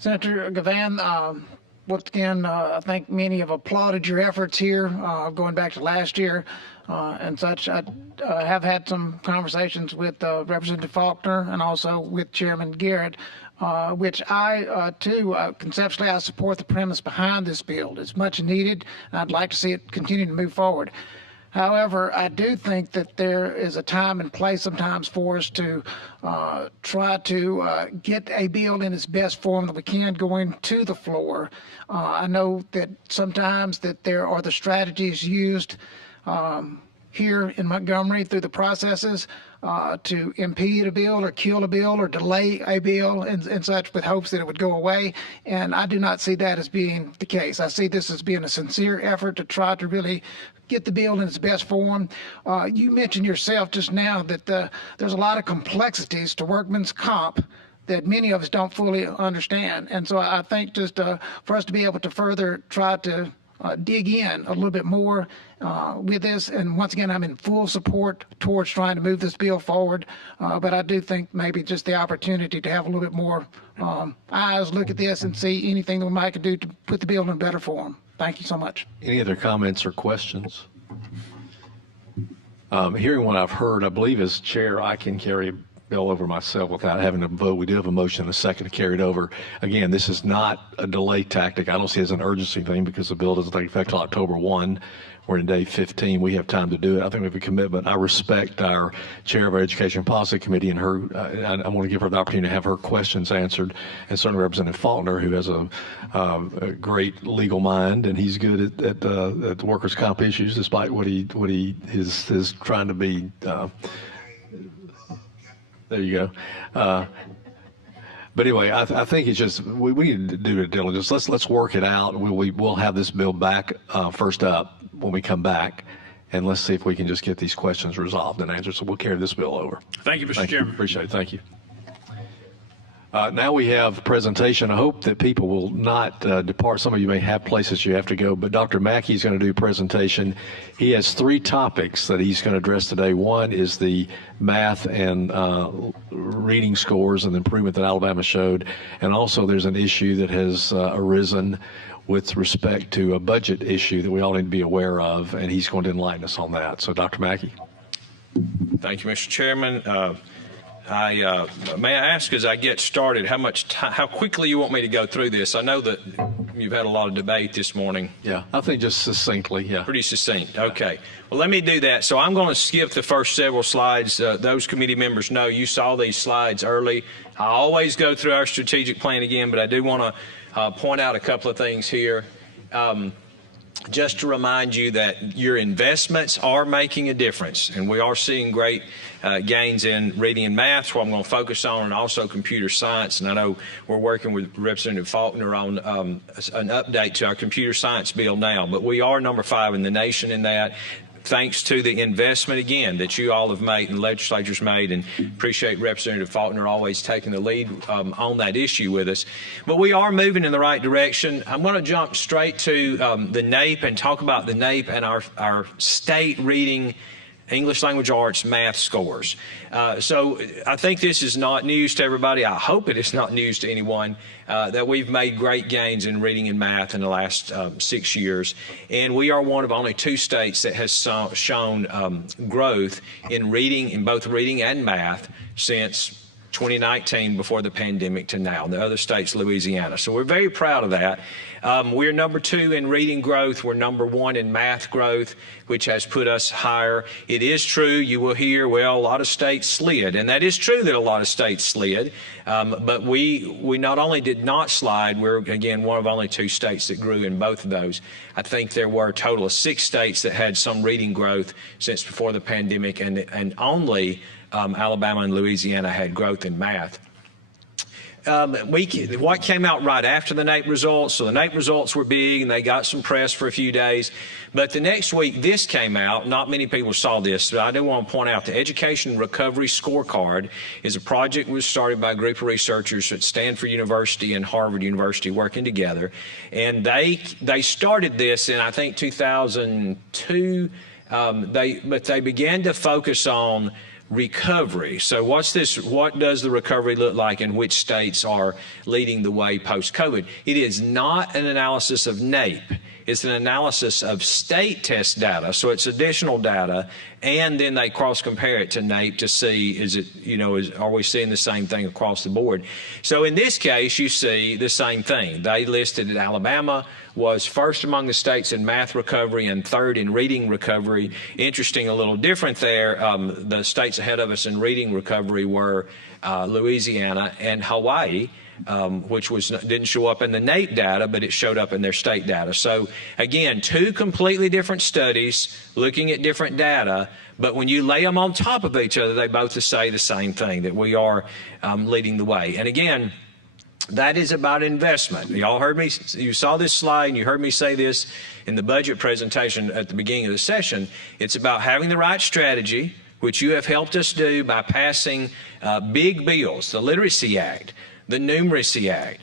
Senator Givhan, once again, I think many have applauded your efforts here, going back to last year and such. I have had some conversations with Representative Faulkner and also with Chairman Garrett, which I, too, conceptually, I support the premise behind this bill. It's much needed, and I'd like to see it continue to move forward. However, I do think that there is a time and place sometimes for us to try to get a bill in its best form that we can going to the floor. I know that sometimes that there are the strategies used here in Montgomery through the processes to impede a bill or kill a bill or delay a bill and such with hopes that it would go away. And I do not see that as being the case. I see this as being a sincere effort to try to really get the bill in its best form. You mentioned yourself just now that there's a lot of complexities to workman's comp that many of us don't fully understand. And so I think just for us to be able to further try to dig in a little bit more with this, and once again, I'm in full support towards trying to move this bill forward, but I do think maybe just the opportunity to have a little bit more eyes look at this and see anything that we might could do to put the bill in a better form. Thank you so much. Any other comments or questions? Hearing what I've heard, I believe as chair, I can carry a bill over myself without having to vote. We do have a motion and a second to carry it over. Again, this is not a delay tactic. I don't see it as an urgency thing because the bill doesn't take effect until October 1. We're in day 15. We have time to do it. I think we have a commitment. I respect our chair of our Education Policy Committee and her. I want to give her the opportunity to have her questions answered, and certainly Representative Faulkner, who has a great legal mind, and he's good at the workers' comp issues, despite what he is trying to be. There you go. But anyway, I think it's just we need to do due diligence. Let's work it out. We'll have this bill back first up when we come back, and let's see if we can just get these questions resolved and answered. So we'll carry this bill over. Thank you, Mr. Chairman. Appreciate it. Thank you. Now we have presentation. I hope that people will not depart. Some of you may have places you have to go, but Dr. Mackey is going to do a presentation. He has 3 topics that he's going to address today. One is the math and reading scores and the improvement that Alabama showed. And also there's an issue that has arisen with respect to a budget issue that we all need to be aware of, and he's going to enlighten us on that. So Dr. Mackey. Thank you, Mr. Chairman. May I ask as I get started how quickly you want me to go through this? I know that you've had a lot of debate this morning. Yeah, I think just succinctly, yeah. Pretty succinct, okay. Well, let me do that. So I'm going to skip the first several slides. Those committee members know you saw these slides early. I always go through our strategic plan again, but I do want to point out a couple of things here. Just to remind you that your investments are making a difference, and we are seeing great gains in reading and math, what I'm going to focus on, and also computer science. And I know we're working with Representative Faulkner on an update to our computer science bill now, but we are number 5 in the nation in that, thanks to the investment, again, that you all have made and the legislature's made, and appreciate Representative Faulkner always taking the lead on that issue with us. But we are moving in the right direction. I'm going to jump straight to the NAEP and talk about the NAEP and our state reading English language arts, math scores. So I think this is not news to everybody. I hope it is not news to anyone that we've made great gains in reading and math in the last 6 years. And we are one of only 2 states that has shown growth in reading, in both reading and math, since 2019, before the pandemic, to now. The other state's Louisiana. So we're very proud of that. We're number 2 in reading growth. We're number 1 in math growth, which has put us higher. It is true, you will hear, well, a lot of states slid. And that is true that a lot of states slid. But we not only did not slide, we're, again, one of only 2 states that grew in both of those. I think there were a total of 6 states that had some reading growth since before the pandemic, and only Alabama and Louisiana had growth in math. What came out right after the NAEP results, so the NAEP results were big and they got some press for a few days, but the next week this came out. Not many people saw this, but I do want to point out the Education Recovery Scorecard is a project that was started by a group of researchers at Stanford University and Harvard University working together, and they started this in, I think, 2002, but they began to focus on recovery. So what does the recovery look like and which states are leading the way post-COVID? It is not an analysis of NAEP. It's an analysis of state test data. So it's additional data, and then they cross-compare it to NAEP to see, are we seeing the same thing across the board? So in this case, you see the same thing. They listed that Alabama was first among the states in math recovery and 3rd in reading recovery. Interesting, a little different there. The states ahead of us in reading recovery were Louisiana and Hawaii, which didn't show up in the NAEP data, but it showed up in their state data. So again, 2 completely different studies looking at different data, but when you lay them on top of each other, they both say the same thing, that we are leading the way. And again, that is about investment. Y'all heard me, you saw this slide and you heard me say this in the budget presentation at the beginning of the session. It's about having the right strategy, which you have helped us do by passing big bills, the Literacy Act, the Numeracy Act,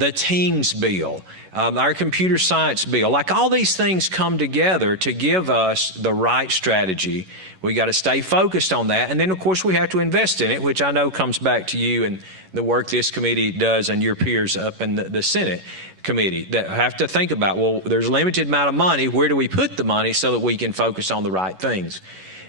the Teams Bill, our Computer Science Bill. Like, all these things come together to give us the right strategy. We got to stay focused on that. And then, of course, we have to invest in it, which I know comes back to you and the work this committee does and your peers up in the Senate committee that have to think about, well, there's a limited amount of money. Where do we put the money so that we can focus on the right things?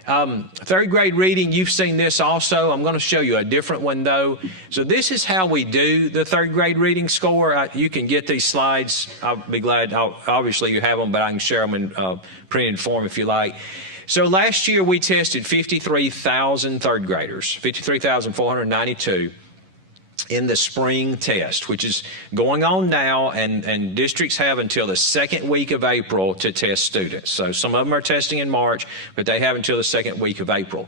3rd grade reading, you've seen this also. I'm going to show you a different one, though. So this is how we do the 3rd grade reading score. You can get these slides. I'll be glad. Obviously, you have them, but I can share them in printed form if you like. So last year, we tested 53,000 3rd graders, 53,492. In the spring test, which is going on now, and districts have until the 2nd week of April to test students. So some of them are testing in March, but they have until the 2nd week of April.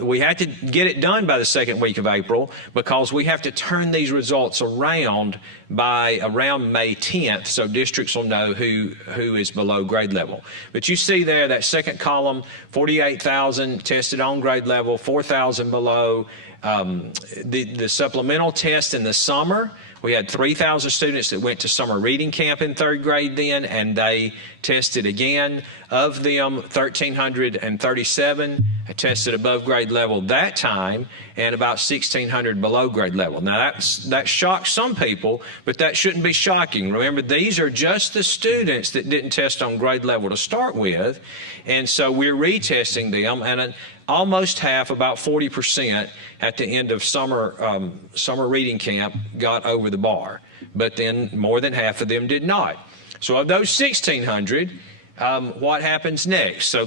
We had to get it done by the 2nd week of April because we have to turn these results around by around May 10th, so districts will know who is below grade level. But you see there, that second column, 48,000 tested on grade level, 4,000 below. The supplemental test in the summer, we had 3,000 students that went to summer reading camp in 3rd grade then, and they tested again. Of them, 1,337 tested above grade level that time, and about 1,600 below grade level. Now, that shocked some people, but that shouldn't be shocking. Remember, these are just the students that didn't test on grade level to start with, and so we're retesting them, and almost half, about 40%, at the end of summer reading camp got over the bar, but then more than half of them did not. So of those 1,600, what happens next? So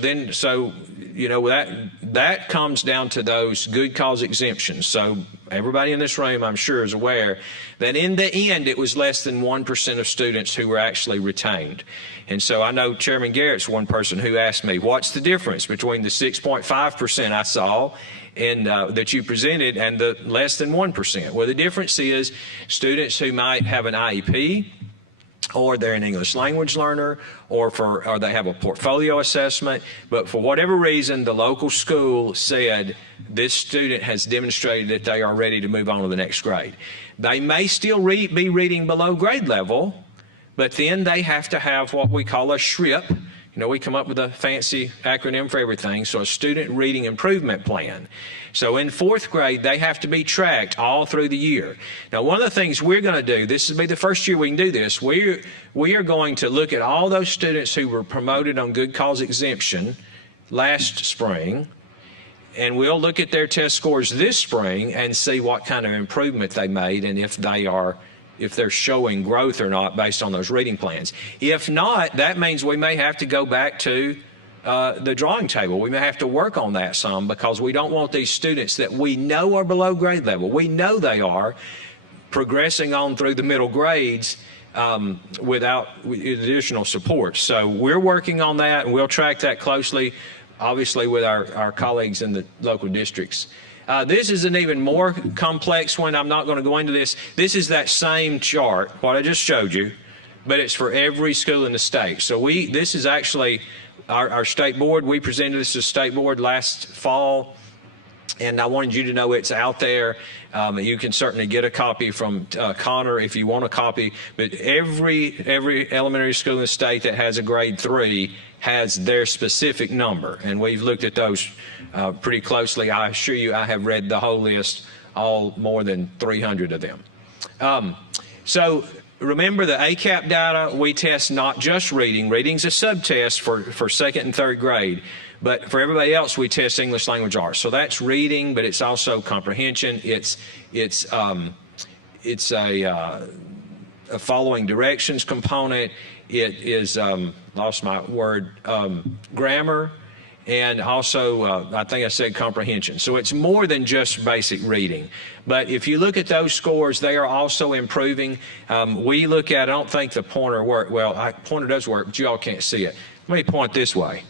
that comes down to those good cause exemptions. So everybody in this room, I'm sure, is aware that in the end, it was less than 1% of students who were actually retained. And so I know Chairman Garrett's one person who asked me, what's the difference between the 6.5% I saw and that you presented and the less than 1%? Well, the difference is students who might have an IEP, or they're an English language learner, or they have a portfolio assessment, but for whatever reason, the local school said this student has demonstrated that they are ready to move on to the next grade. They may still be reading below grade level, but then they have to have what we call a SHRIP. we come up with a fancy acronym for everything. So a student reading improvement plan. So in fourth grade, they have to be tracked all through the year. Now, one of the things we're going to do, this will be the first year we can do this, we are going to look at all those students who were promoted on good cause exemption last spring, and we'll look at their test scores this spring and see what kind of improvement they made and if they're showing growth or not based on those reading plans. If not, that means we may have to go back to the drawing table. We may have to work on that some, because we don't want these students that we know are below grade level, we know they are, progressing on through the middle grades without additional support. So we're working on that, and we'll track that closely, obviously, with our colleagues in the local districts. This is an even more complex one. I'm not going to go into this. This is that same chart, what I just showed you, but it's for every school in the state. So this is actually our state board. We presented this to the state board last fall, and I wanted you to know it's out there. You can certainly get a copy from Connor if you want a copy, but every elementary school in the state that has a grade 3 has their specific number, and we've looked at those pretty closely. I assure you I have read the whole list, all more than 300 of them. So remember the ACAP data, we test not just reading. Reading's a subtest for second and third grade. But for everybody else, we test English language arts. So that's reading, but it's also comprehension. It's a following directions component. It is, lost my word, grammar, and also, I think I said comprehension. So it's more than just basic reading. But if you look at those scores, they are also improving. We look at, I don't think the pointer worked. Well, pointer does work, but you all can't see it. Let me point this way.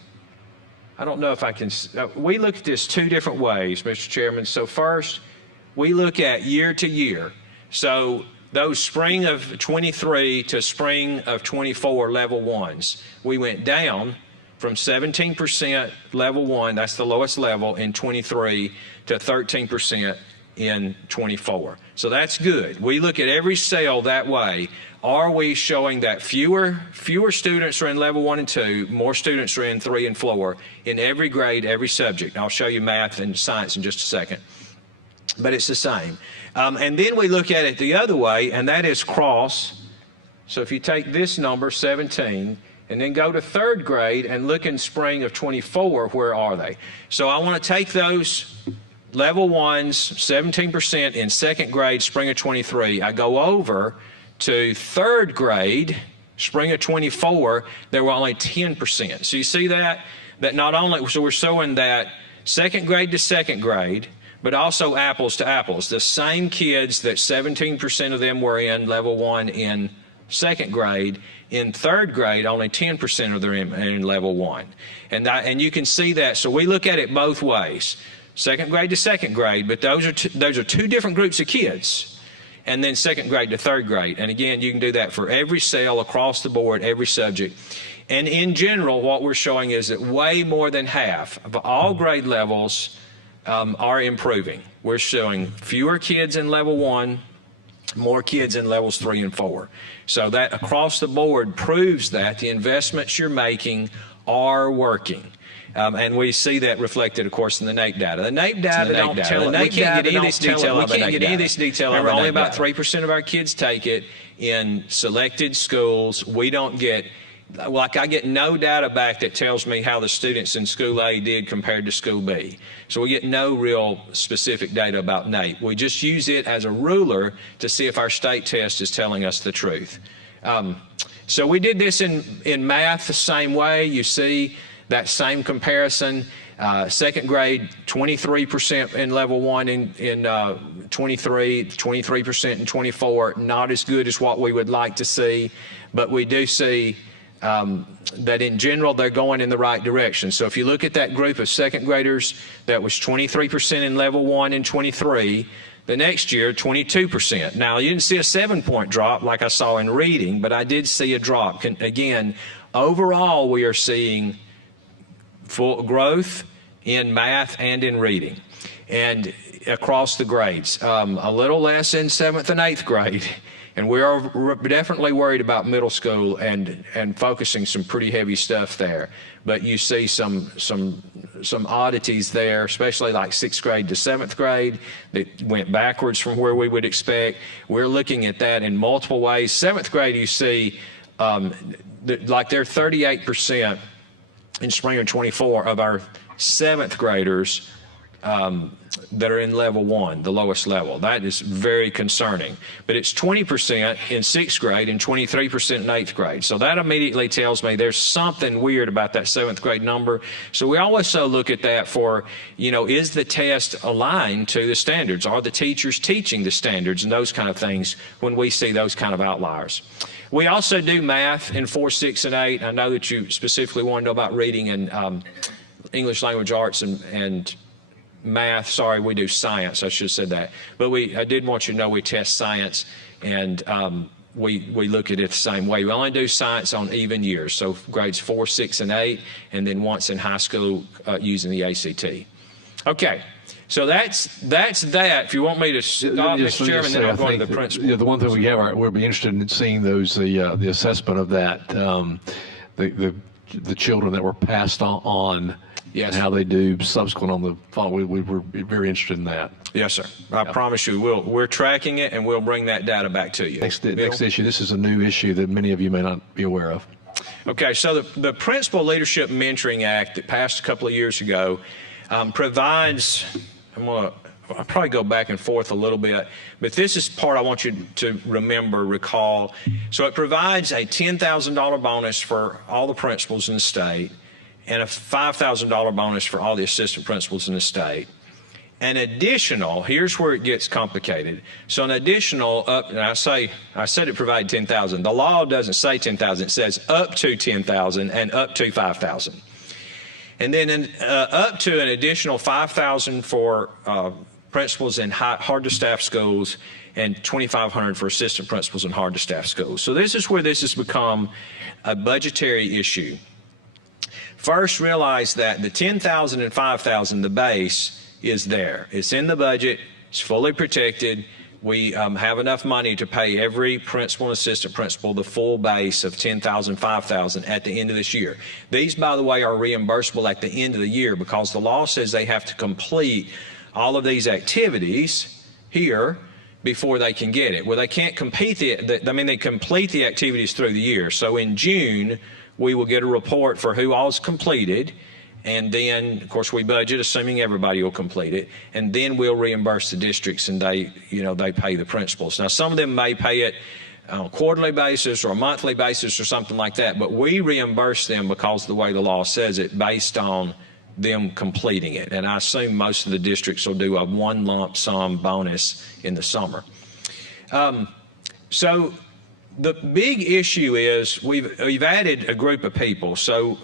I don't know if I can, we look at this two different ways, Mr. Chairman. So first, we look at year to year. So those spring of 23 to spring of 24 level ones, we went down from 17% level 1, that's the lowest level, in 23 to 13% in 24. So that's good. We look at every cell that way. Are we showing that fewer students are in level 1 and 2, more students are in 3 and 4 in every grade, every subject? I'll show you math and science in just a second. But it's the same. And then we look at it the other way, and that is cross. So if you take this number, 17, and then go to third grade and look in spring of 24, where are they? So I want to take those level 1s, 17% in second grade, spring of 23. I go over to third grade, spring of 24, there were only 10%. So you see that not only, so we're showing that second grade to second grade, but also apples to apples. The same kids that 17% of them were in level 1 in second grade, in third grade, only 10% of them in level 1. And you can see that. So we look at it both ways, second grade to second grade, but those are two different groups of kids. And then second grade to third grade. And again, you can do that for every cell across the board, every subject. And in general, what we're showing is that way more than half of all grade levels are improving. We're showing fewer kids in level 1, more kids in levels 3 and 4. So that across the board proves that the investments you're making are working. And we see that reflected, of course, in the NAEP data. The NAEP data don't tell us. We can't get any of this detail. We can't get any of this detail. Remember, only about 3% of our kids take it in selected schools. We don't get, like, I get no data back that tells me how the students in school A did compared to school B. So we get no real specific data about NAEP. We just use it as a ruler to see if our state test is telling us the truth. So we did this in math the same way. You see that same comparison. Second grade, 23% in level 1 in 23, 23% in 24. Not as good as what we would like to see, but we do see that in general they're going in the right direction. So if you look at that group of second graders that was 23% in level 1 in 23, the next year 22%. Now you didn't see a 7-point drop like I saw in reading, but I did see a drop. Again, overall we are seeing full growth in math and in reading. And across the grades, a little less in 7th and 8th grade. And we are definitely worried about middle school and focusing some pretty heavy stuff there. But you see some oddities there, especially like 6th grade to 7th grade that went backwards from where we would expect. We're looking at that in multiple ways. 7th grade, you see, like they're 38% in spring of 24 of our 7th graders that are in level 1, the lowest level. That is very concerning. But it's 20% in 6th grade and 23% in 8th grade. So that immediately tells me there's something weird about that 7th grade number. So we also look at that for, is the test aligned to the standards? Are the teachers teaching the standards and those kind of things when we see those kind of outliers? We also do math in 4, 6, and 8. I know that you specifically want to know about reading and English language arts and math. Sorry, we do science. I should have said that. But I did want you to know we test science, and we look at it the same way. We only do science on even years, so grades 4, 6, and 8, and then once in high school using the ACT. Okay. So that's that. If you want me to stop, Mr. Chairman, then I'll go to the principal. The one thing we have, we'll be interested in seeing the assessment of that, the children that were passed on. Yes. And how they do subsequent on the fall. We were very interested in that. Yes, sir. I promise you, we're tracking it, and we'll bring that data back to you. Next issue. This is a new issue that many of you may not be aware of. Okay, so the Principal Leadership Mentoring Act that passed a couple of years ago provides, I'll probably go back and forth a little bit, but this is part I want you to recall. So it provides a $10,000 bonus for all the principals in the state, and a $5,000 bonus for all the assistant principals in the state. An additional, here's where it gets complicated. So an additional, and I said it provided $10,000. The law doesn't say $10,000. It says up to $10,000 and up to $5,000. And then up to an additional $5,000 for principals in hard to staff schools and $2,500 for assistant principals in hard to staff schools. So this is where this has become a budgetary issue. First, realize that the $10,000 and $5,000, the base, is there. It's in the budget. It's fully protected. We have enough money to pay every principal and assistant principal the full base of $10,000, $5,000 at the end of this year. These, by the way, are reimbursable at the end of the year because the law says they have to complete all of these activities here before they can get it. Well, they can't complete they complete the activities through the year. So in June, we will get a report for who all's completed, and then, of course, we budget, assuming everybody will complete it, and then we'll reimburse the districts, and they pay the principals. Now, some of them may pay it on a quarterly basis or a monthly basis or something like that, but we reimburse them because of the way the law says it, based on them completing it. And I assume most of the districts will do a one lump sum bonus in the summer. So the big issue is we've added a group of people. So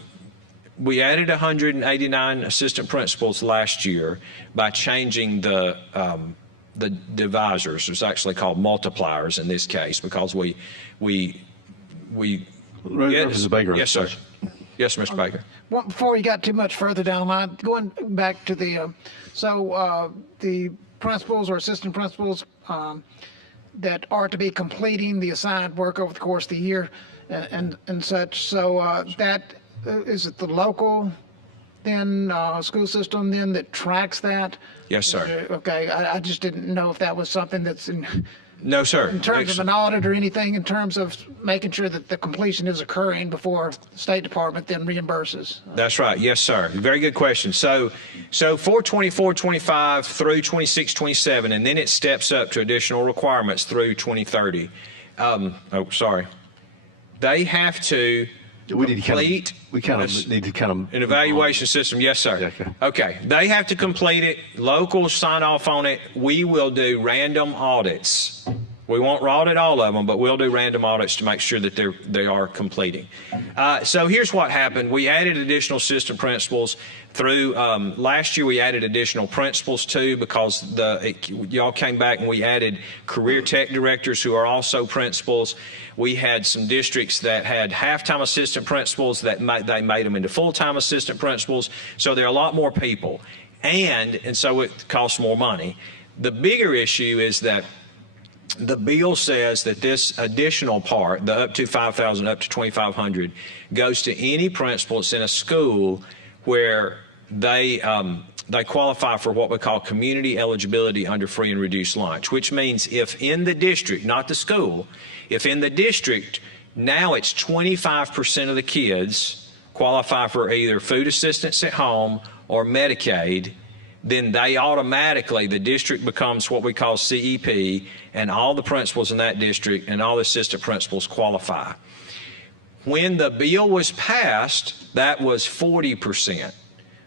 we added 189 assistant principals last year by changing the divisors. It's actually called multipliers in this case because we Mr. Baker. Yes, sir. Yes, Mr. Baker. Well, before we got too much further down the line, going back to the the principals or assistant principals that are to be completing the assigned work over the course of the year and such. So that is it the local then school system then that tracks that? Yes, sir. Okay, I just didn't know if that was something that's in. No, sir. In terms of an audit or anything, in terms of making sure that the completion is occurring before the State Department then reimburses. That's right. Yes, sir. Very good question. So for 24-25 through 26-27, and then it steps up to additional requirements through 2030. They have to complete. We need to kind of an evaluation system. Yes, sir. Okay. They have to complete it. Locals sign off on it. We will do random audits. We won't audit all of them, but we'll do random audits to make sure that they are completing. So here's what happened. We added additional assistant principals through last year. We added additional principals too because y'all came back and we added career tech directors who are also principals. We had some districts that had half-time assistant principals that they made them into full-time assistant principals. So there are a lot more people. And so it costs more money. The bigger issue is that the bill says that this additional part, the up to 5,000, up to 2,500, goes to any principal that's in a school where they qualify for what we call community eligibility under free and reduced lunch, which means if in the district, not the school, if in the district now it's 25% of the kids qualify for either food assistance at home or Medicaid, then they automatically, the district becomes what we call CEP, and all the principals in that district and all the assistant principals qualify. When the bill was passed, that was 40%.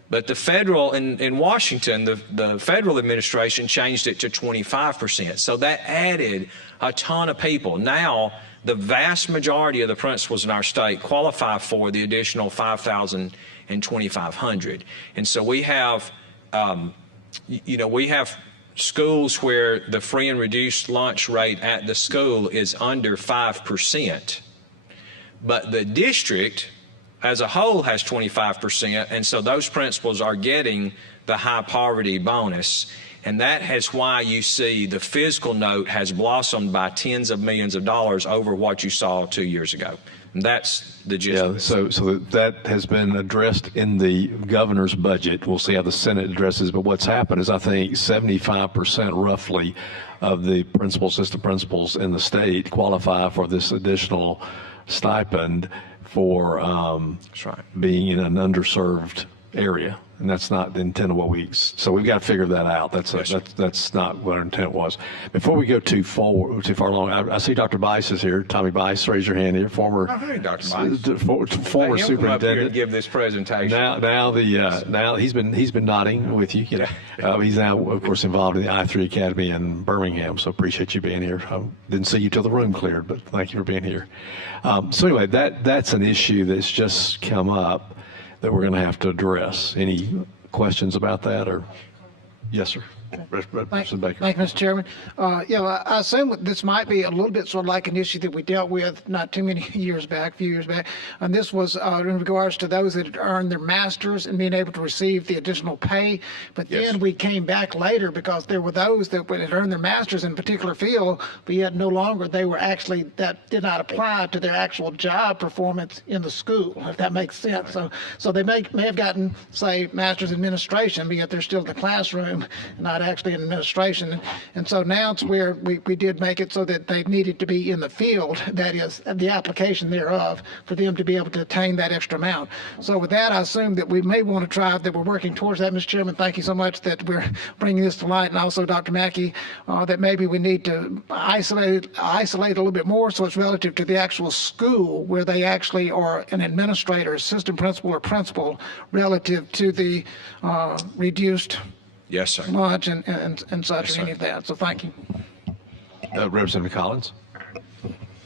But the federal, in Washington, the federal administration changed it to 25%. So that added a ton of people. Now, the vast majority of the principals in our state qualify for the additional 5,000 and 2,500. And so we have, we have schools where the free and reduced lunch rate at the school is under 5%. But the district as a whole has 25%, and so those principals are getting the high poverty bonus. And that is why you see the fiscal note has blossomed by tens of millions of dollars over what you saw 2 years ago. And that's the gist of it. So that has been addressed in the governor's budget. We'll see how the Senate addresses, but what's happened is I think 75% roughly of the principal, assistant principals in the state qualify for this additional stipend for being in an underserved area. And that's not the intent of what so we've got to figure that out. That's not what our intent was. Before we go too far along, I see Dr. Bice is here. Tommy Bice, raise your hand here. Former Dr. Bice. Former superintendent. Come up here and give this presentation. Now he's been nodding with you. He's now of course involved in the I3 Academy in Birmingham. So appreciate you being here. I didn't see you till the room cleared, but thank you for being here. So anyway, that's an issue that's just come up that we're going to have to address. Any questions about that? Or yes, sir. Representative Baker. Thank you, Mr. Chairman. I assume this might be a little bit sort of like an issue that we dealt with not too many years back, a few years back. And this was in regards to those that had earned their masters and being able to receive the additional pay. But then we came back later because there were those that had earned their masters in a particular field, but yet no longer that did not apply to their actual job performance in the school, if that makes sense. So they may have gotten, say, master's in administration, but yet they're still in the classroom and not actually in administration. And so now it's where we did make it so that they needed to be in the field, that is the application thereof, for them to be able to attain that extra amount. So with that, I assume that we may want to try, that we're working towards that, Mr. Chairman. Thank you so much that we're bringing this to light. And also Dr. Mackey, that maybe we need to isolate a little bit more so it's relative to the actual school where they actually are an administrator, assistant principal, or principal relative to the reduced lunch and such, or any of that. So thank you. Representative Collins.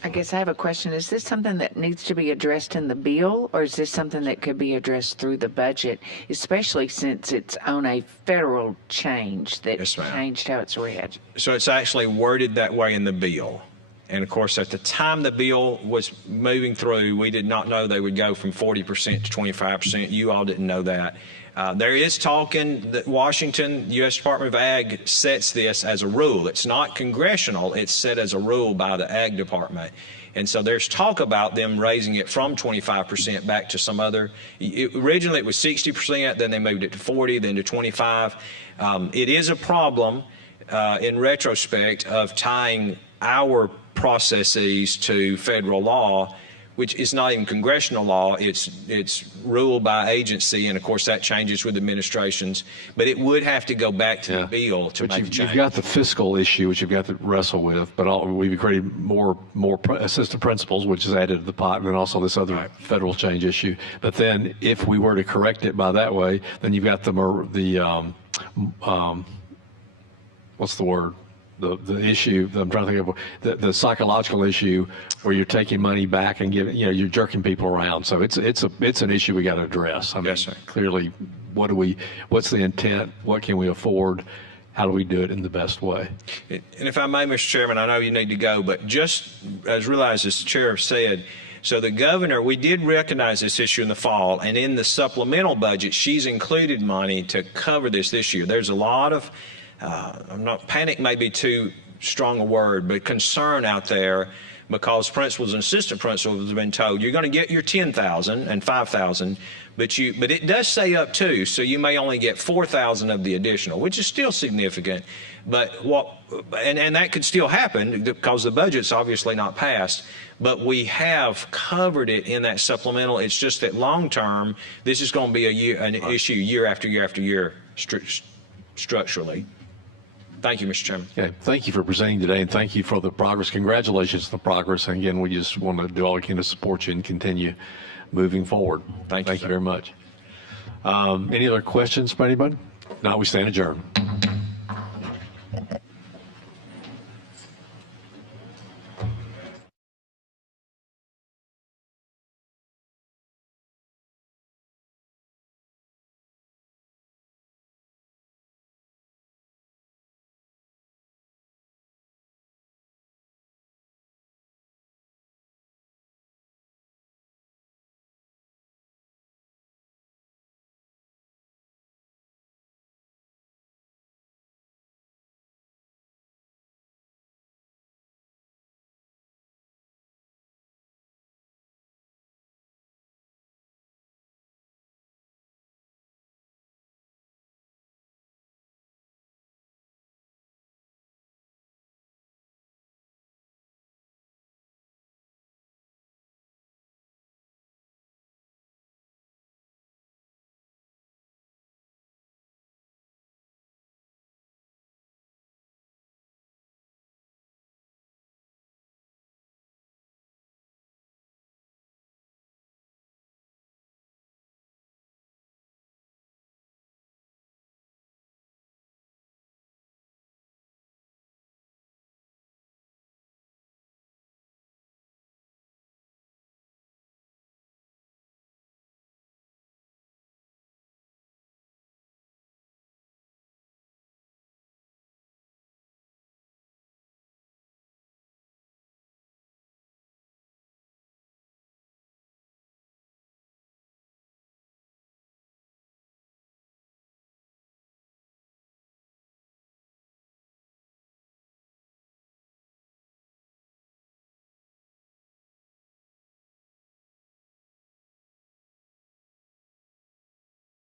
I guess I have a question. Is this something that needs to be addressed in the bill, or is this something that could be addressed through the budget, especially since it's on a federal change that changed how it's read? So it's actually worded that way in the bill. And of course, at the time the bill was moving through, we did not know they would go from 40% to 25%. You all didn't know that. There is talking that Washington, U.S. Department of Ag sets this as a rule. It's not congressional. It's set as a rule by the Ag Department. And so there's talk about them raising it from 25% back to some other. Originally it was 60%, then they moved it to 40, then to 25. It is a problem in retrospect of tying our processes to federal law, which is not even congressional law. It's ruled by agency, and of course that changes with administrations. But it would have to go back to the bill to make a change. You've got the fiscal issue, which you've got to wrestle with, but we've created more assistant principals, which is added to the pot, and then also this other federal change issue. But then, if we were to correct it by that way, then you've got the what's the word? The issue I'm trying to think of, the psychological issue where you're taking money back and giving, you're jerking people around. So it's an issue we got to address. I mean, clearly, what's the intent? What can we afford? How do we do it in the best way? And if I may, Mr. Chairman, I know you need to go, but just as realized, as the chair said, So the governor, we did recognize this issue in the fall, and in the supplemental budget, she's included money to cover this year. There's a lot of, panic may be too strong a word, but concern out there because principals and assistant principals have been told you're going to get your 10,000 and 5,000, but it does say up to, so you may only get 4,000 of the additional, which is still significant. But and that could still happen because the budget's obviously not passed. But we have covered it in that supplemental. It's just that long term, this is going to be an issue year after year after year structurally. Thank you, Mr. Chairman. Okay, thank you for presenting today, and thank you for the progress. Congratulations on the progress. And again, we just want to do all we can to support you and continue moving forward. Thank you very much. Any other questions from anybody? No, we stand adjourned.